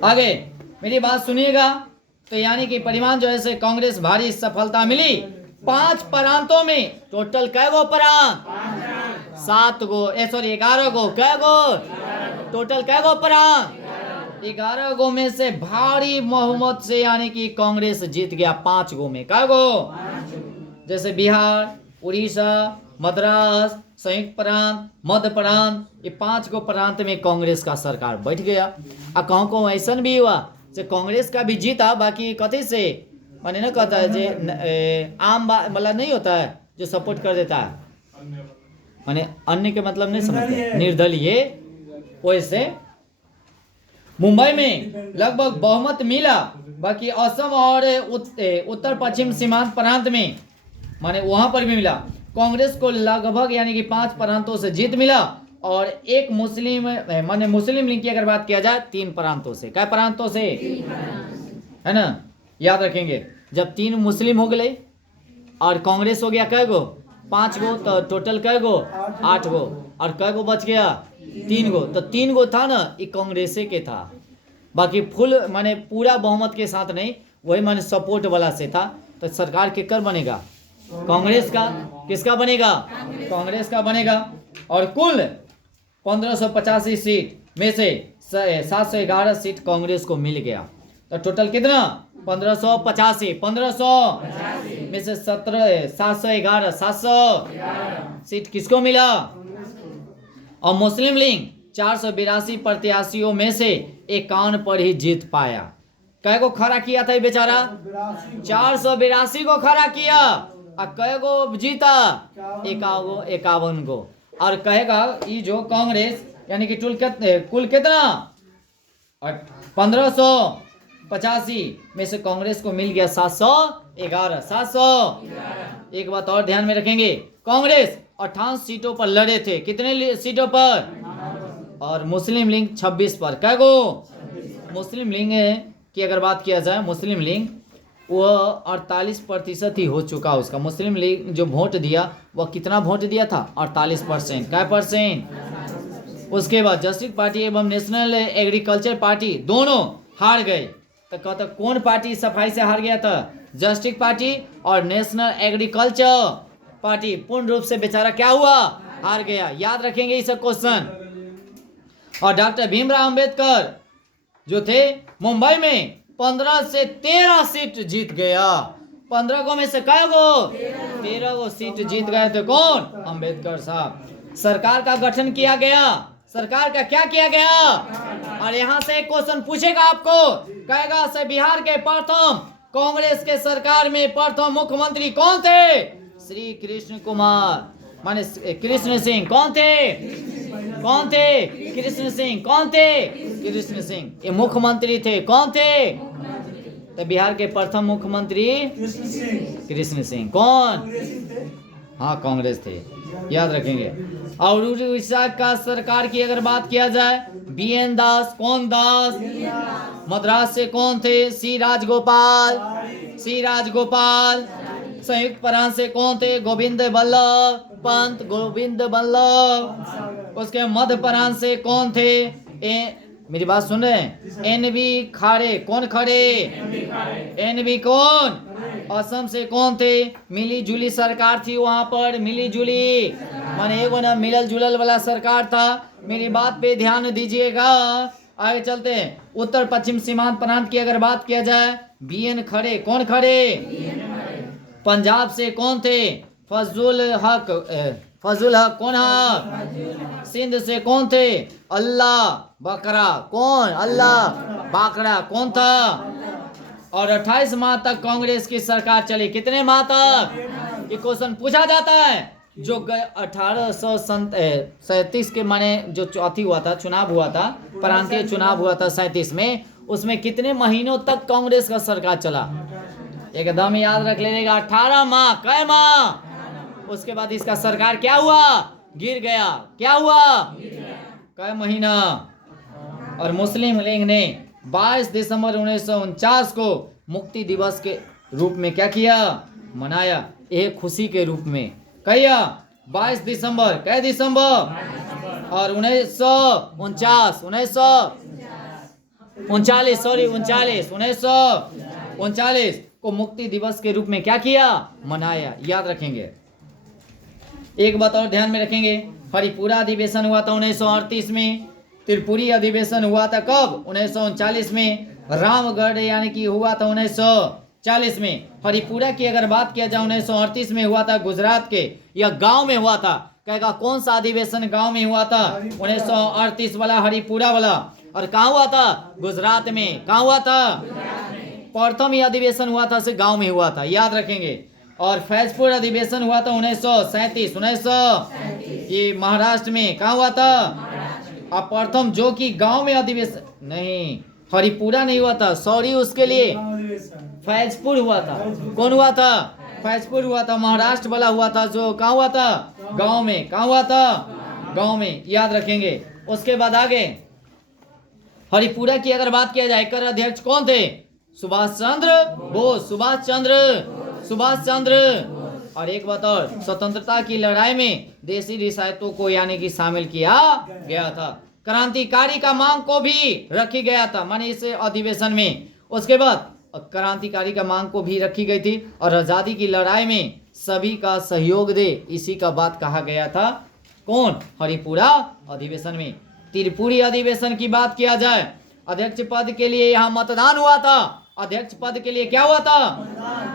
आगे मेरी बात सुनिएगा। तो यानी कि परिमाण जो है से कांग्रेस भारी सफलता मिली। 5 प्रांतों में टोटल कै गो प्रांत? 7 गो। 11 गो। कै गो? टोटल कै गो प्रांत? 11 गो में से भारी बहुमत से यानी कि कांग्रेस जीत गया 5 गो में। कै गो? जैसे बिहार, उड़ीसा, मद्रास, संयुक्त प्रांत, मध्य प्रांत, ये 5 गो प्रांत में कांग्रेस का सरकार बैठ गया। और कहूँ कहूँ ऐसा भी हुआ जे कांग्रेस का भी जीता। बाकी कथी से माने ना कहता है जे आम मतलब नहीं होता है जो सपोर्ट कर देता है, माने अन्य के मतलब नहीं समझते, निर्दलीय। वैसे मुंबई में लगभग बहुमत मिला। बाकी असम और उत्तर पश्चिम सीमांत प्रांत में माने वहां पर भी मिला। कांग्रेस को लगभग यानी कि 5 प्रांतों से जीत मिला। और एक मुस्लिम माने मुस्लिम लीग की अगर बात किया जाए 3 प्रांतों से। क्या प्रांतों से? है ना, याद रखेंगे। जब 3 मुस्लिम हो गए और कांग्रेस हो गया कै गो? 5 गो। तो टोटल कै गो? 8 गो। और कै गो बच गया? 3 गो। तो 3 गो था ना, ये कांग्रेस के था। बाकी फुल माने पूरा बहुमत के साथ नहीं, वही माने सपोर्ट वाला से था। तो सरकार किसका बनेगा? कांग्रेस का। किसका बनेगा? कांग्रेस का बनेगा। और कुल 1585 सीट में से 711 सीट कांग्रेस को मिल गया। तो टोटल कितना? 1585। 1500 में से 711 सीट किसको मिला? और मुस्लिम लीग 482 प्रत्याशियों में से 51 पर ही जीत पाया। कै को खड़ा किया था ये बेचारा? 482 को खड़ा किया। और कै को जीता? 51 को। और कहेगा ये जो कांग्रेस यानी कि कुल कितना? 1585 में से कांग्रेस को मिल गया 711। 700। एक बात और ध्यान में रखेंगे, कांग्रेस 58 सीटों पर लड़े थे। कितने सीटों पर? और मुस्लिम लीग 26 पर। क्या गो? मुस्लिम लीग की अगर बात किया जाए, मुस्लिम लीग वो 48% ही हो चुका उसका। मुस्लिम लीग जो वोट दिया वह कितना वोट दिया था? 48%। क्या परसेंट? उसके बाद जस्टिस पार्टी एवं नेशनल एग्रीकल्चर पार्टी दोनों हार गए। तो कहता कौन पार्टी सफाई से हार गया था? जस्टिस पार्टी और नेशनल एग्रीकल्चर पार्टी पूर्ण रूप से बेचारा क्या हुआ? हार गया। याद रखेंगे इस क्वेश्चन। और डॉक्टर भीमराव अंबेडकर जो थे मुंबई में 15 से 13 सीट जीत गया। 15 को में से कै गो 13 गो सीट जीत गए थे कौन? अंबेडकर साहब। सरकार का गठन किया गया। सरकार का क्या किया गया? और यहाँ से एक क्वेश्चन पूछेगा आपको, कहेगा से बिहार के प्रथम कांग्रेस के सरकार में प्रथम मुख्यमंत्री कौन थे? श्री कृष्ण कुमार माने कृष्ण सिंह। कौन थे? कौन थे? कृष्ण सिंह। कौन थे? कृष्ण सिंह। ये मुख्यमंत्री थे। कौन थे? तो बिहार के प्रथम मुख्यमंत्री कृष्ण सिंह। कौन? हाँ कांग्रेस थे, याद रखेंगे। और उड़ीसा का सरकार की अगर बात किया जाए, BN दास। कौन दास? मद्रास से कौन थे? सी राजगोपाल। सी राजगोपाल। संयुक्त प्रांत से कौन थे? गोविंद बल्लभ पंत। गोविंद बल्लभ। उसके मध्य प्रांत से कौन थे? मेरी बात सुन रहे हैं? NV खाड़े। कौन खड़े? NV कौन? असम से कौन थे? मिली जुली सरकार थी वहां पर, मिली जुली माने एगो ना मिलल जुलल वाला सरकार था। मेरी बात पे ध्यान दीजिएगा। आगे चलते हैं। उत्तर पश्चिम सीमांत प्रांत की अगर बात किया जाए, BN खड़े। कौन खड़े? पंजाब से कौन थे? फजल हक। फजल हक। कौन है? सिंध से कौन थे? अल्लाह बकरा। कौन? अल्लाह बाकरा। कौन था? और 28 माह तक कांग्रेस की सरकार चली। कितने माह तक? ये क्वेश्चन पूछा जाता है। जो 1837 के माने जो चौथी हुआ था, चुनाव हुआ था, प्रांतीय चुनाव हुआ था 37 में, उसमें कितने महीनों तक कांग्रेस का सरकार चला? एकदम याद रख लीजिएगा, 18 माह। कै माह? उसके बाद इसका सरकार क्या हुआ? गिर गया। क्या हुआ? कै महीना? और मुस्लिम लीग ने 22 दिसंबर 1949 को मुक्ति दिवस के रूप में क्या किया? मनाया। एक खुशी के रूप में कहिया 22 दिसंबर। कै दिसंबर? और 1939 को मुक्ति दिवस के रूप में क्या किया? मनाया। याद रखेंगे। एक बात और ध्यान में रखेंगे, हरिपुरा अधिवेशन हुआ था 1938 में। त्रिपुरी अधिवेशन हुआ था कब? 1939 में। रामगढ़ यानी कि हुआ था 1940 में। हरिपुरा की अगर बात किया जाए 1938 में हुआ था गुजरात के या गांव में हुआ था। कहेगा कौन सा अधिवेशन गांव में हुआ था? 1938 वाला, हरिपुरा वाला। और कहाँ हुआ था? गुजरात में। कहाँ हुआ था? प्रथम यह अधिवेशन हुआ था से गांव में हुआ था। याद रखेंगे। और फैजपुर अधिवेशन हुआ था 1937। ये महाराष्ट्र में। कहाँ हुआ था? अब प्रथम जो कि गांव में अधिवेशन नहीं, हरिपुरा नहीं हुआ था, सॉरी उसके लिए, फैजपुर हुआ था। कौन हुआ था? फैजपुर हुआ था। महाराष्ट्र वाला हुआ था जो कहाँ हुआ था? गांव में। कहाँ हुआ था? गांव में। याद रखेंगे। उसके बाद आगे हरिपुरा की अगर बात किया जाए, कर अध्यक्ष कौन थे? सुभाष चंद्र बोस। सुभाष चंद्र। और एक बात और, स्वतंत्रता की लड़ाई में देसी रियासतों को यानी कि शामिल किया गया था। क्रांतिकारी का मांग को भी रखी गया था माने इस अधिवेशन में। उसके बाद क्रांतिकारी का मांग को भी रखी गई थी और आजादी की लड़ाई में सभी का सहयोग दे, इसी का बात कहा गया था। कौन? हरिपुरा अधिवेशन में। त्रिपुरी अधिवेशन की बात किया जाए, अध्यक्ष पद के लिए यहाँ मतदान हुआ था। अध्यक्ष पद के लिए क्या हुआ था?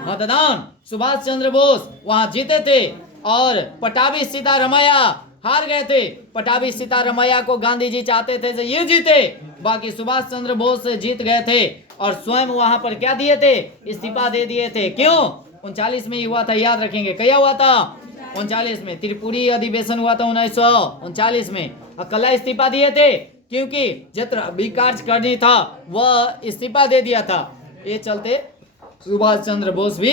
मतदान। सुभाष चंद्र बोस वहां जीते थे और पटाभी सीतारमैया हार गए थे। पटाभी सीतारमैया को गांधी जी चाहते थे ये जीते, बाकी सुभाष चंद्र बोस जीत गए थे और स्वयं वहां पर क्या दिए थे? इस्तीफा दे दिए थे। क्यों? 39 में ही हुआ था। याद रखेंगे। क्या हुआ था? 39 में। त्रिपुरी अधिवेशन हुआ था 1939 में। अकेला इस्तीफा दिए थे क्योंकि जितना भी कार्य करनी था वह इस्तीफा दे दिया था। ये चलते सुभाष चंद्र बोस भी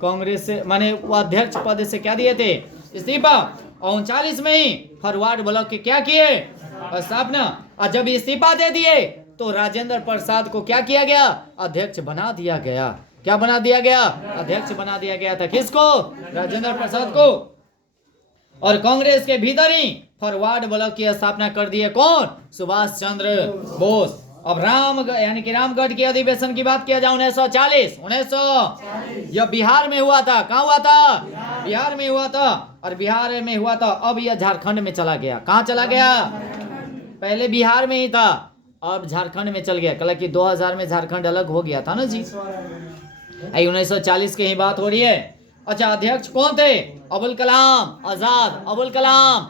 कांग्रेस से माने वो अध्यक्ष पद से क्या दिए थे? इस्तीफा। और 39 में ही फॉरवर्ड ब्लॉक के क्या किए? स्थापना। और जब इस्तीफा दे दिए तो राजेंद्र प्रसाद को क्या किया गया? अध्यक्ष बना दिया गया। क्या बना दिया गया? अध्यक्ष बना दिया गया था। किसको? राजेंद्र प्रसाद को। और कांग्रेस के भीतर ही फॉरवर्ड ब्लॉक की स्थापना कर दिए। कौन? सुभाष चंद्र बोस। अब यानी कि रामगढ़ के अधिवेशन की बात किया जाए 1940 यह बिहार में हुआ था। कहाँ हुआ था? बिहार में हुआ था। और बिहार में हुआ था। अब यह झारखंड में चला गया। कहाँ चला गया? पहले बिहार में ही था, अब झारखंड में चल गया। कल कि 2000 में झारखंड अलग हो गया था ना जी। 1940 की ही बात हो रही है। अच्छा, अध्यक्ष कौन थे? अबुल कलाम आजाद। अबुल कलाम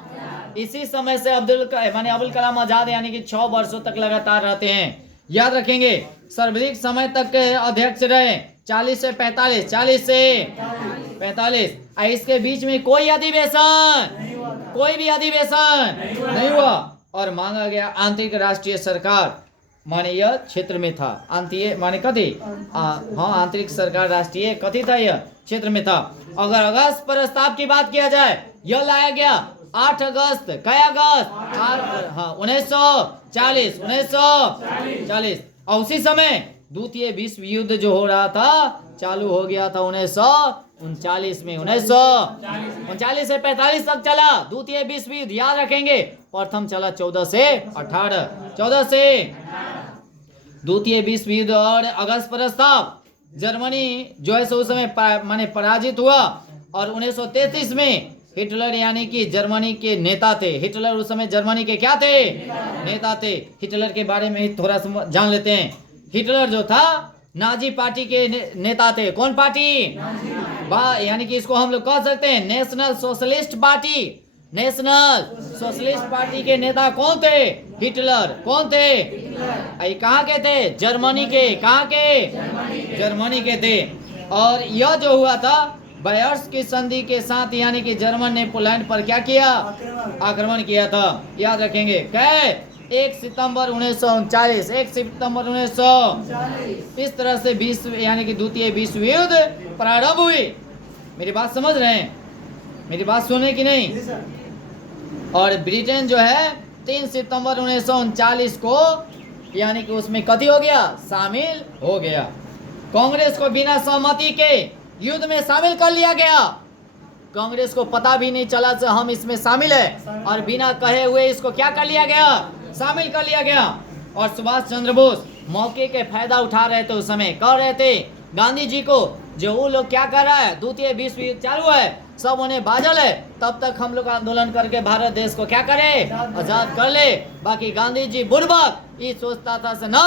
इसी समय से अबुल कलाम आजाद यानी कि 6 वर्षों तक लगातार रहते हैं। याद रखेंगे, सर्वाधिक समय तक के अध्यक्ष रहे 40 से 45, 40 से 45। इसके बीच में कोई अधिवेशन, कोई भी अधिवेशन नहीं हुआ और मांगा गया आंतरिक राष्ट्रीय सरकार, माने यह क्षेत्र में था। आंतरिक माने कथी? हाँ, आंतरिक सरकार राष्ट्रीय कथी था? यह क्षेत्र में था। अगर अगस्त प्रस्ताव की बात किया जाए, यह लाया गया 8 अगस्त, क्या अगस्त? हाँ, 1940, 1940। और उसी समय द्वितीय विश्व युद्ध जो हो रहा था चालू हो गया था 1939 में। 1939 से 45 तक चला द्वितीय विश्व युद्ध। याद रखेंगे, प्रथम चला 14 से 18, 14 से द्वितीय विश्व युद्ध। और अगस्त प्रस्ताव, जर्मनी जो है उस समय माने पराजित हुआ और 1933 में हिटलर यानी कि जर्मनी के नेता थे। हिटलर उस समय जर्मनी के क्या थे? नेता थे। हिटलर के बारे में थोड़ा जान लेते हैं। हिटलर जो था नाजी पार्टी के नेता थे। कौन पार्टी? यानी कि इसको हम लोग कह सकते हैं national socialist party. National socialist party के नेता कौन थे? हिटलर। कौन थे? कहाँ के थे? जर्मनी के। कहाँ के? जर्मनी के थे। और यह जो हुआ था बायर्स की संधि के साथ, यानी कि जर्मन ने पोलैंड पर क्या किया? आक्रमण किया था। याद रखेंगे, क्या? 1 सितंबर 1939, 1 सितंबर 1940। इस तरह से विश्व यानी कि द्वितीय विश्व युद्ध प्रारंभ हुई। मेरी बात समझ रहे हैं? मेरी बात सुने कि नहीं? और ब्रिटेन जो है 3 सितंबर 1939 को यानी कि उसमें कथी हो गया? शामिल हो गया। कांग्रेस को बिना सहमति के युद्ध में शामिल कर लिया गया। कांग्रेस को पता भी नहीं चला कि हम इसमें शामिल है और बिना कहे हुए इसको क्या कर लिया गया? शामिल कर लिया गया। और सुभाष चंद्र बोस मौके के फायदा उठा रहे थे। उस समय कह रहे थे गांधी जी को, जो वो लोग क्या कर रहा है, द्वितीय विश्व युद्ध चालू है, सब उन्हें बाजल है, तब तक हम लोग आंदोलन करके भारत देश को क्या करे? आजाद कर ले। बाकी गांधी जी बुर्बक ये सोचता था से ना,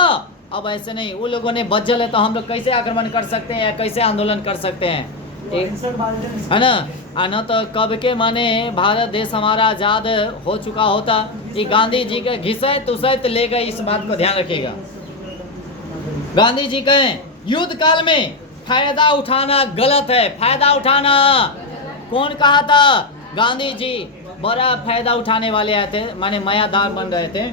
अब ऐसे नहीं, वो लोगों ने बज्जल है तो हम लोग कैसे आक्रमण कर सकते हैं या कैसे आंदोलन कर सकते हैं, है ना? न तो कब के माने भारत देश हमारा आजाद हो चुका होता। ये गांधी जी के घिसैत उसैत ले गए, इस बात को ध्यान रखिएगा। गांधी जी कहें युद्ध काल में फायदा उठाना गलत है। फायदा उठाना कौन कहा था? गांधी जी बड़ा फायदा उठाने वाले आए थे, माने मायादार बन रहे थे।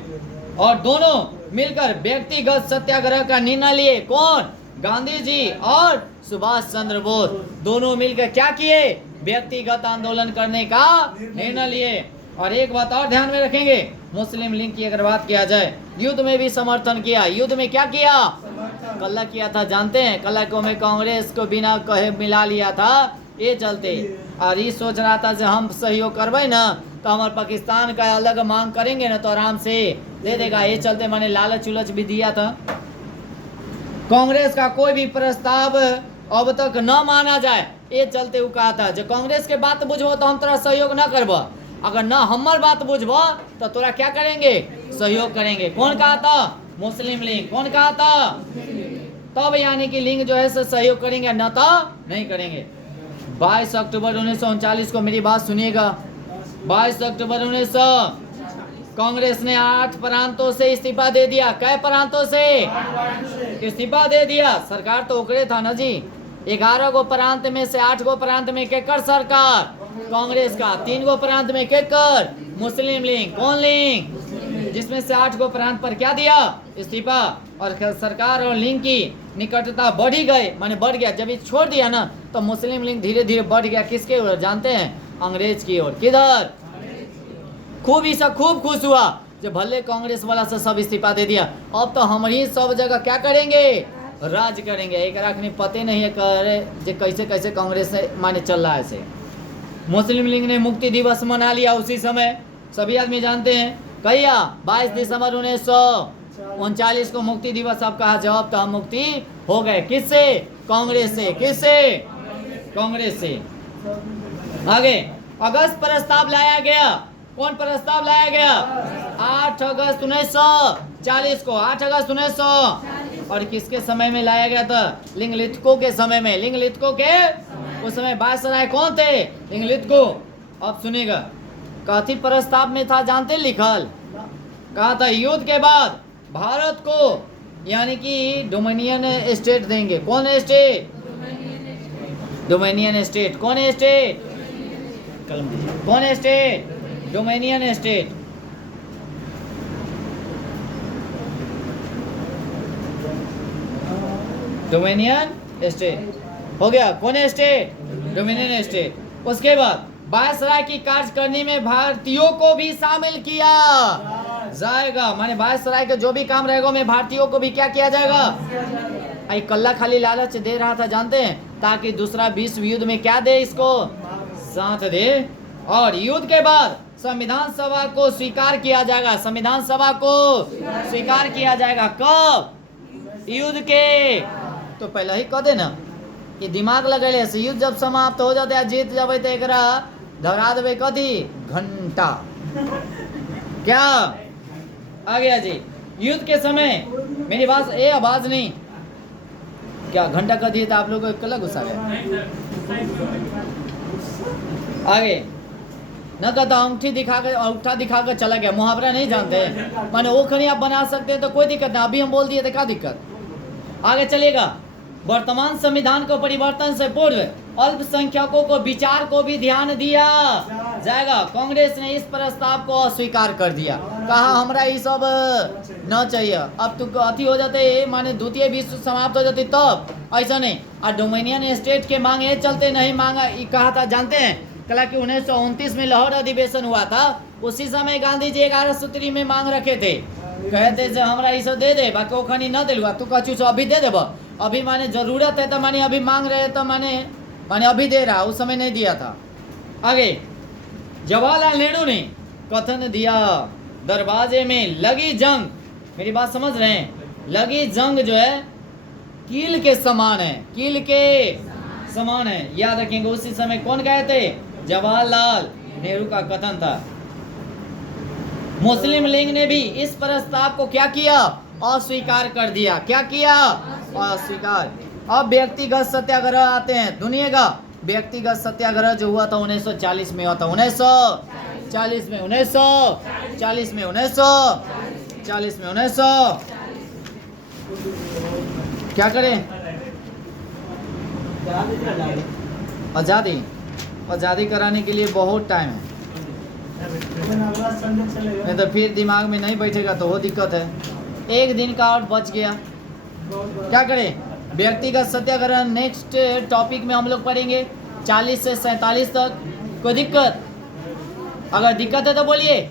और दोनों मिलकर व्यक्तिगत सत्याग्रह का निर्णय लिए। कौन? गांधी जी और सुभाष चंद्र बोस दोनों मिलकर क्या किए? व्यक्तिगत आंदोलन करने का निर्णय लिए। और एक बात और ध्यान में रखेंगे, मुस्लिम लीग की अगर बात किया जाए, युद्ध में भी समर्थन किया। युद्ध में क्या किया? कल्ला किया था, जानते हैं? कल्ला को में कांग्रेस को बिना कहे मिला लिया था, ये चलते। और ये सोच रहा था कि हम सहयोग करवाए ना तो हमारे पाकिस्तान का अलग मांग करेंगे ना तो आराम से दे देगा, ये चलते मैंने लालच उलच भी दिया था। कांग्रेस का कोई भी प्रस्ताव अब तक न माना जाए, ये चलते वो कहा था जो कांग्रेस के बात बुझबो तो हम तोरा सहयोग न करबो, अगर न हमार बात बुझबो तो तोरा क्या करेंगे? सहयोग करेंगे। कौन कहा था? मुस्लिम लीग। कौन कहा था? तब यानी कि लीग जो है सहयोग करेंगे, न तो नहीं करेंगे। 22 अक्टूबर 1939 को मेरी बात सुनिएगा। 22 अक्टूबर 1900 कांग्रेस ने 8 प्रांतों से इस्तीफा दे दिया। कै प्रांतों से इस्तीफा दे दिया? सरकार तो ओकरे था ना जी। 11 गो प्रांत में से 8 गो प्रांत में केकर सरकार? कांग्रेस का। 3 गो प्रांत में केकर? मुस्लिम लीग। कौन लीग? जिसमें से 8 गो प्रांत पर क्या दिया? इस्तीफा। और सरकार और लीग की निकटता बढ़ ही गई, माने बढ़ गया। जब ये छोड़ दिया ना तो मुस्लिम लीग धीरे धीरे बढ़ गया। किसके ओर जानते हैं? अंग्रेज की ओर। किधर? खूब ही सब खूब खुश हुआ जब भले कांग्रेस वाला से सब इस्तीफा दे दिया, अब तो हम ही सब जगह क्या करेंगे? राज करेंगे। एक रखने पते नहीं है करे जो कैसे कैसे कांग्रेस से माने चल रहा है ऐसे। मुस्लिम लीग ने मुक्ति दिवस मना लिया उसी समय, सभी आदमी जानते हैं। कहिया 22 दिसंबर 1939 को मुक्ति दिवस अब कहा। जवाब तो हम मुक्ति हो गए। किससे? कांग्रेस से। किससे? कांग्रेस से। आगे अगस्त प्रस्ताव लाया गया। कौन प्रस्ताव लाया गया? 8 अगस्त 1940 को, 8 अगस्त 1900। और किसके समय में लाया गया था? लिंगलिथको के समय में। लिंगलिथको के उस समय वायसराय कौन थे? लिंगलिथको। अब सुनेगा, कथी प्रस्ताव में था जानते लिखल? कहा था युद्ध के बाद भारत को यानी कि डोमिनियन स्टेट देंगे। कौन स्टेट? Dominion state. कौन स्टेट? कलम दीजिए। कौन state? Dominion state. Dominion state हो गया। कौन स्टेट? Dominion state. उसके बाद वायसराय की कार्यकारिणी में भारतीयों को भी शामिल किया जाएगा। माने वायसराय के जो भी काम रहेगा में भारतीयों को भी क्या किया जाएगा? आई कल्ला खाली लालच दे रहा था जानते हैं, ताकि दूसरा विश्व युद्ध में क्या दे इसको? साथ दे। और युद्ध के बाद संविधान सभा को स्वीकार किया जाएगा। संविधान सभा को स्वीकार किया जाएगा कब? युद्ध के तो पहले ही कह देना कि दिमाग लगेले से युद्ध जब समाप्त हो जाते जीत जब एक धरा देवे कथी? घंटा। क्या आ गया जी? युद्ध के समय मेरी बात ये आवाज नहीं क्या घंटा कर दिए था आप लोगों को? कल गुस्सा गया आगे न कहता अंगूठी अंगूठा दिखाकर चला गया। मुहावरा नहीं जानते माने वो खनी आप बना सकते हैं तो कोई दिक्कत नहीं। अभी हम बोल दिए तो क्या दिक्कत? आगे चलेगा। वर्तमान संविधान को परिवर्तन से पूर्व अल्पसंख्यकों को विचार को भी ध्यान दिया जाएगा। कांग्रेस ने इस प्रस्ताव को अस्वीकार कर दिया। कहा हमरा ये सब न चाहिए। अब तो अति हो जाते माने द्वितीय विश्व समाप्त हो जाती तब ऐसा नहीं। और डोमिनियन स्टेट के मांग ये चलते नहीं मांगा कहा था जानते हैं? कला कि 1929 में लाहौर अधिवेशन हुआ था। उसी समय गांधी जी 11 सूत्री में मांग रखे थे। कहते जे हमरा ये सब दे दे बाकी वो खनी न दिलवा तू कछु अभी दे देबा। अभी माने जरूरत है तो माने अभी मांग रहे तो माने अभी दे रहा, उस समय नहीं दिया था। आगे जवाहरलाल नेहरू ने कथन दिया दरवाजे में लगी जंग। मेरी बात समझ रहे हैं? लगी जंग जो है कील के समान है। कील के समान है, याद रखेंगे। उसी समय कौन कहे थे? जवाहरलाल नेहरू का कथन था। मुस्लिम लीग ने भी इस प्रस्ताव को क्या किया? अस्वीकार कर दिया। क्या किया? अस्वीकार। अब व्यक्तिगत सत्याग्रह आते हैं। दुनिया का व्यक्तिगत सत्याग्रह जो हुआ था 1940 में हुआ था। 1940 में 1940 में 1940 में 1900 क्या करें? आज़ादी कराने के लिए बहुत टाइम है, नहीं तो फिर दिमाग में नहीं बैठेगा तो वो दिक्कत है। एक दिन का और बच गया। क्या करें? व्यक्तिगत सत्याग्रह नेक्स्ट टॉपिक में हम लोग पढ़ेंगे 40 से 47 तक। कोई दिक्कत? अगर दिक्कत है तो बोलिए।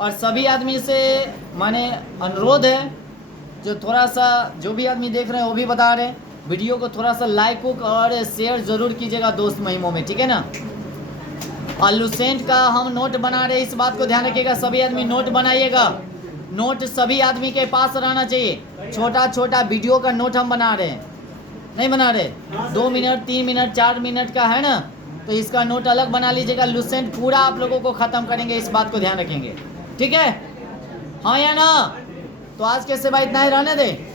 और सभी आदमी से माने अनुरोध है जो थोड़ा सा जो भी आदमी देख रहे हैं वो भी बता रहे हैं, वीडियो को थोड़ा सा लाइक और शेयर जरूर कीजिएगा दोस्त महिमों में, ठीक है ना। और लुसेंट का हम नोट बना रहे हैं, इस बात को ध्यान रखिएगा। सभी आदमी नोट बनाइएगा। नोट सभी आदमी के पास रहना चाहिए। छोटा छोटा वीडियो का नोट हम बना रहे हैं, नहीं बना रहे। 2 मिनट 3 मिनट 4 मिनट का है ना, तो इसका नोट अलग बना लीजिएगा। लुसेंट पूरा आप लोगों को ख़त्म करेंगे, इस बात को ध्यान रखेंगे, ठीक है? हाँ या ना? तो आज के सिवा इतना ही रहने दें।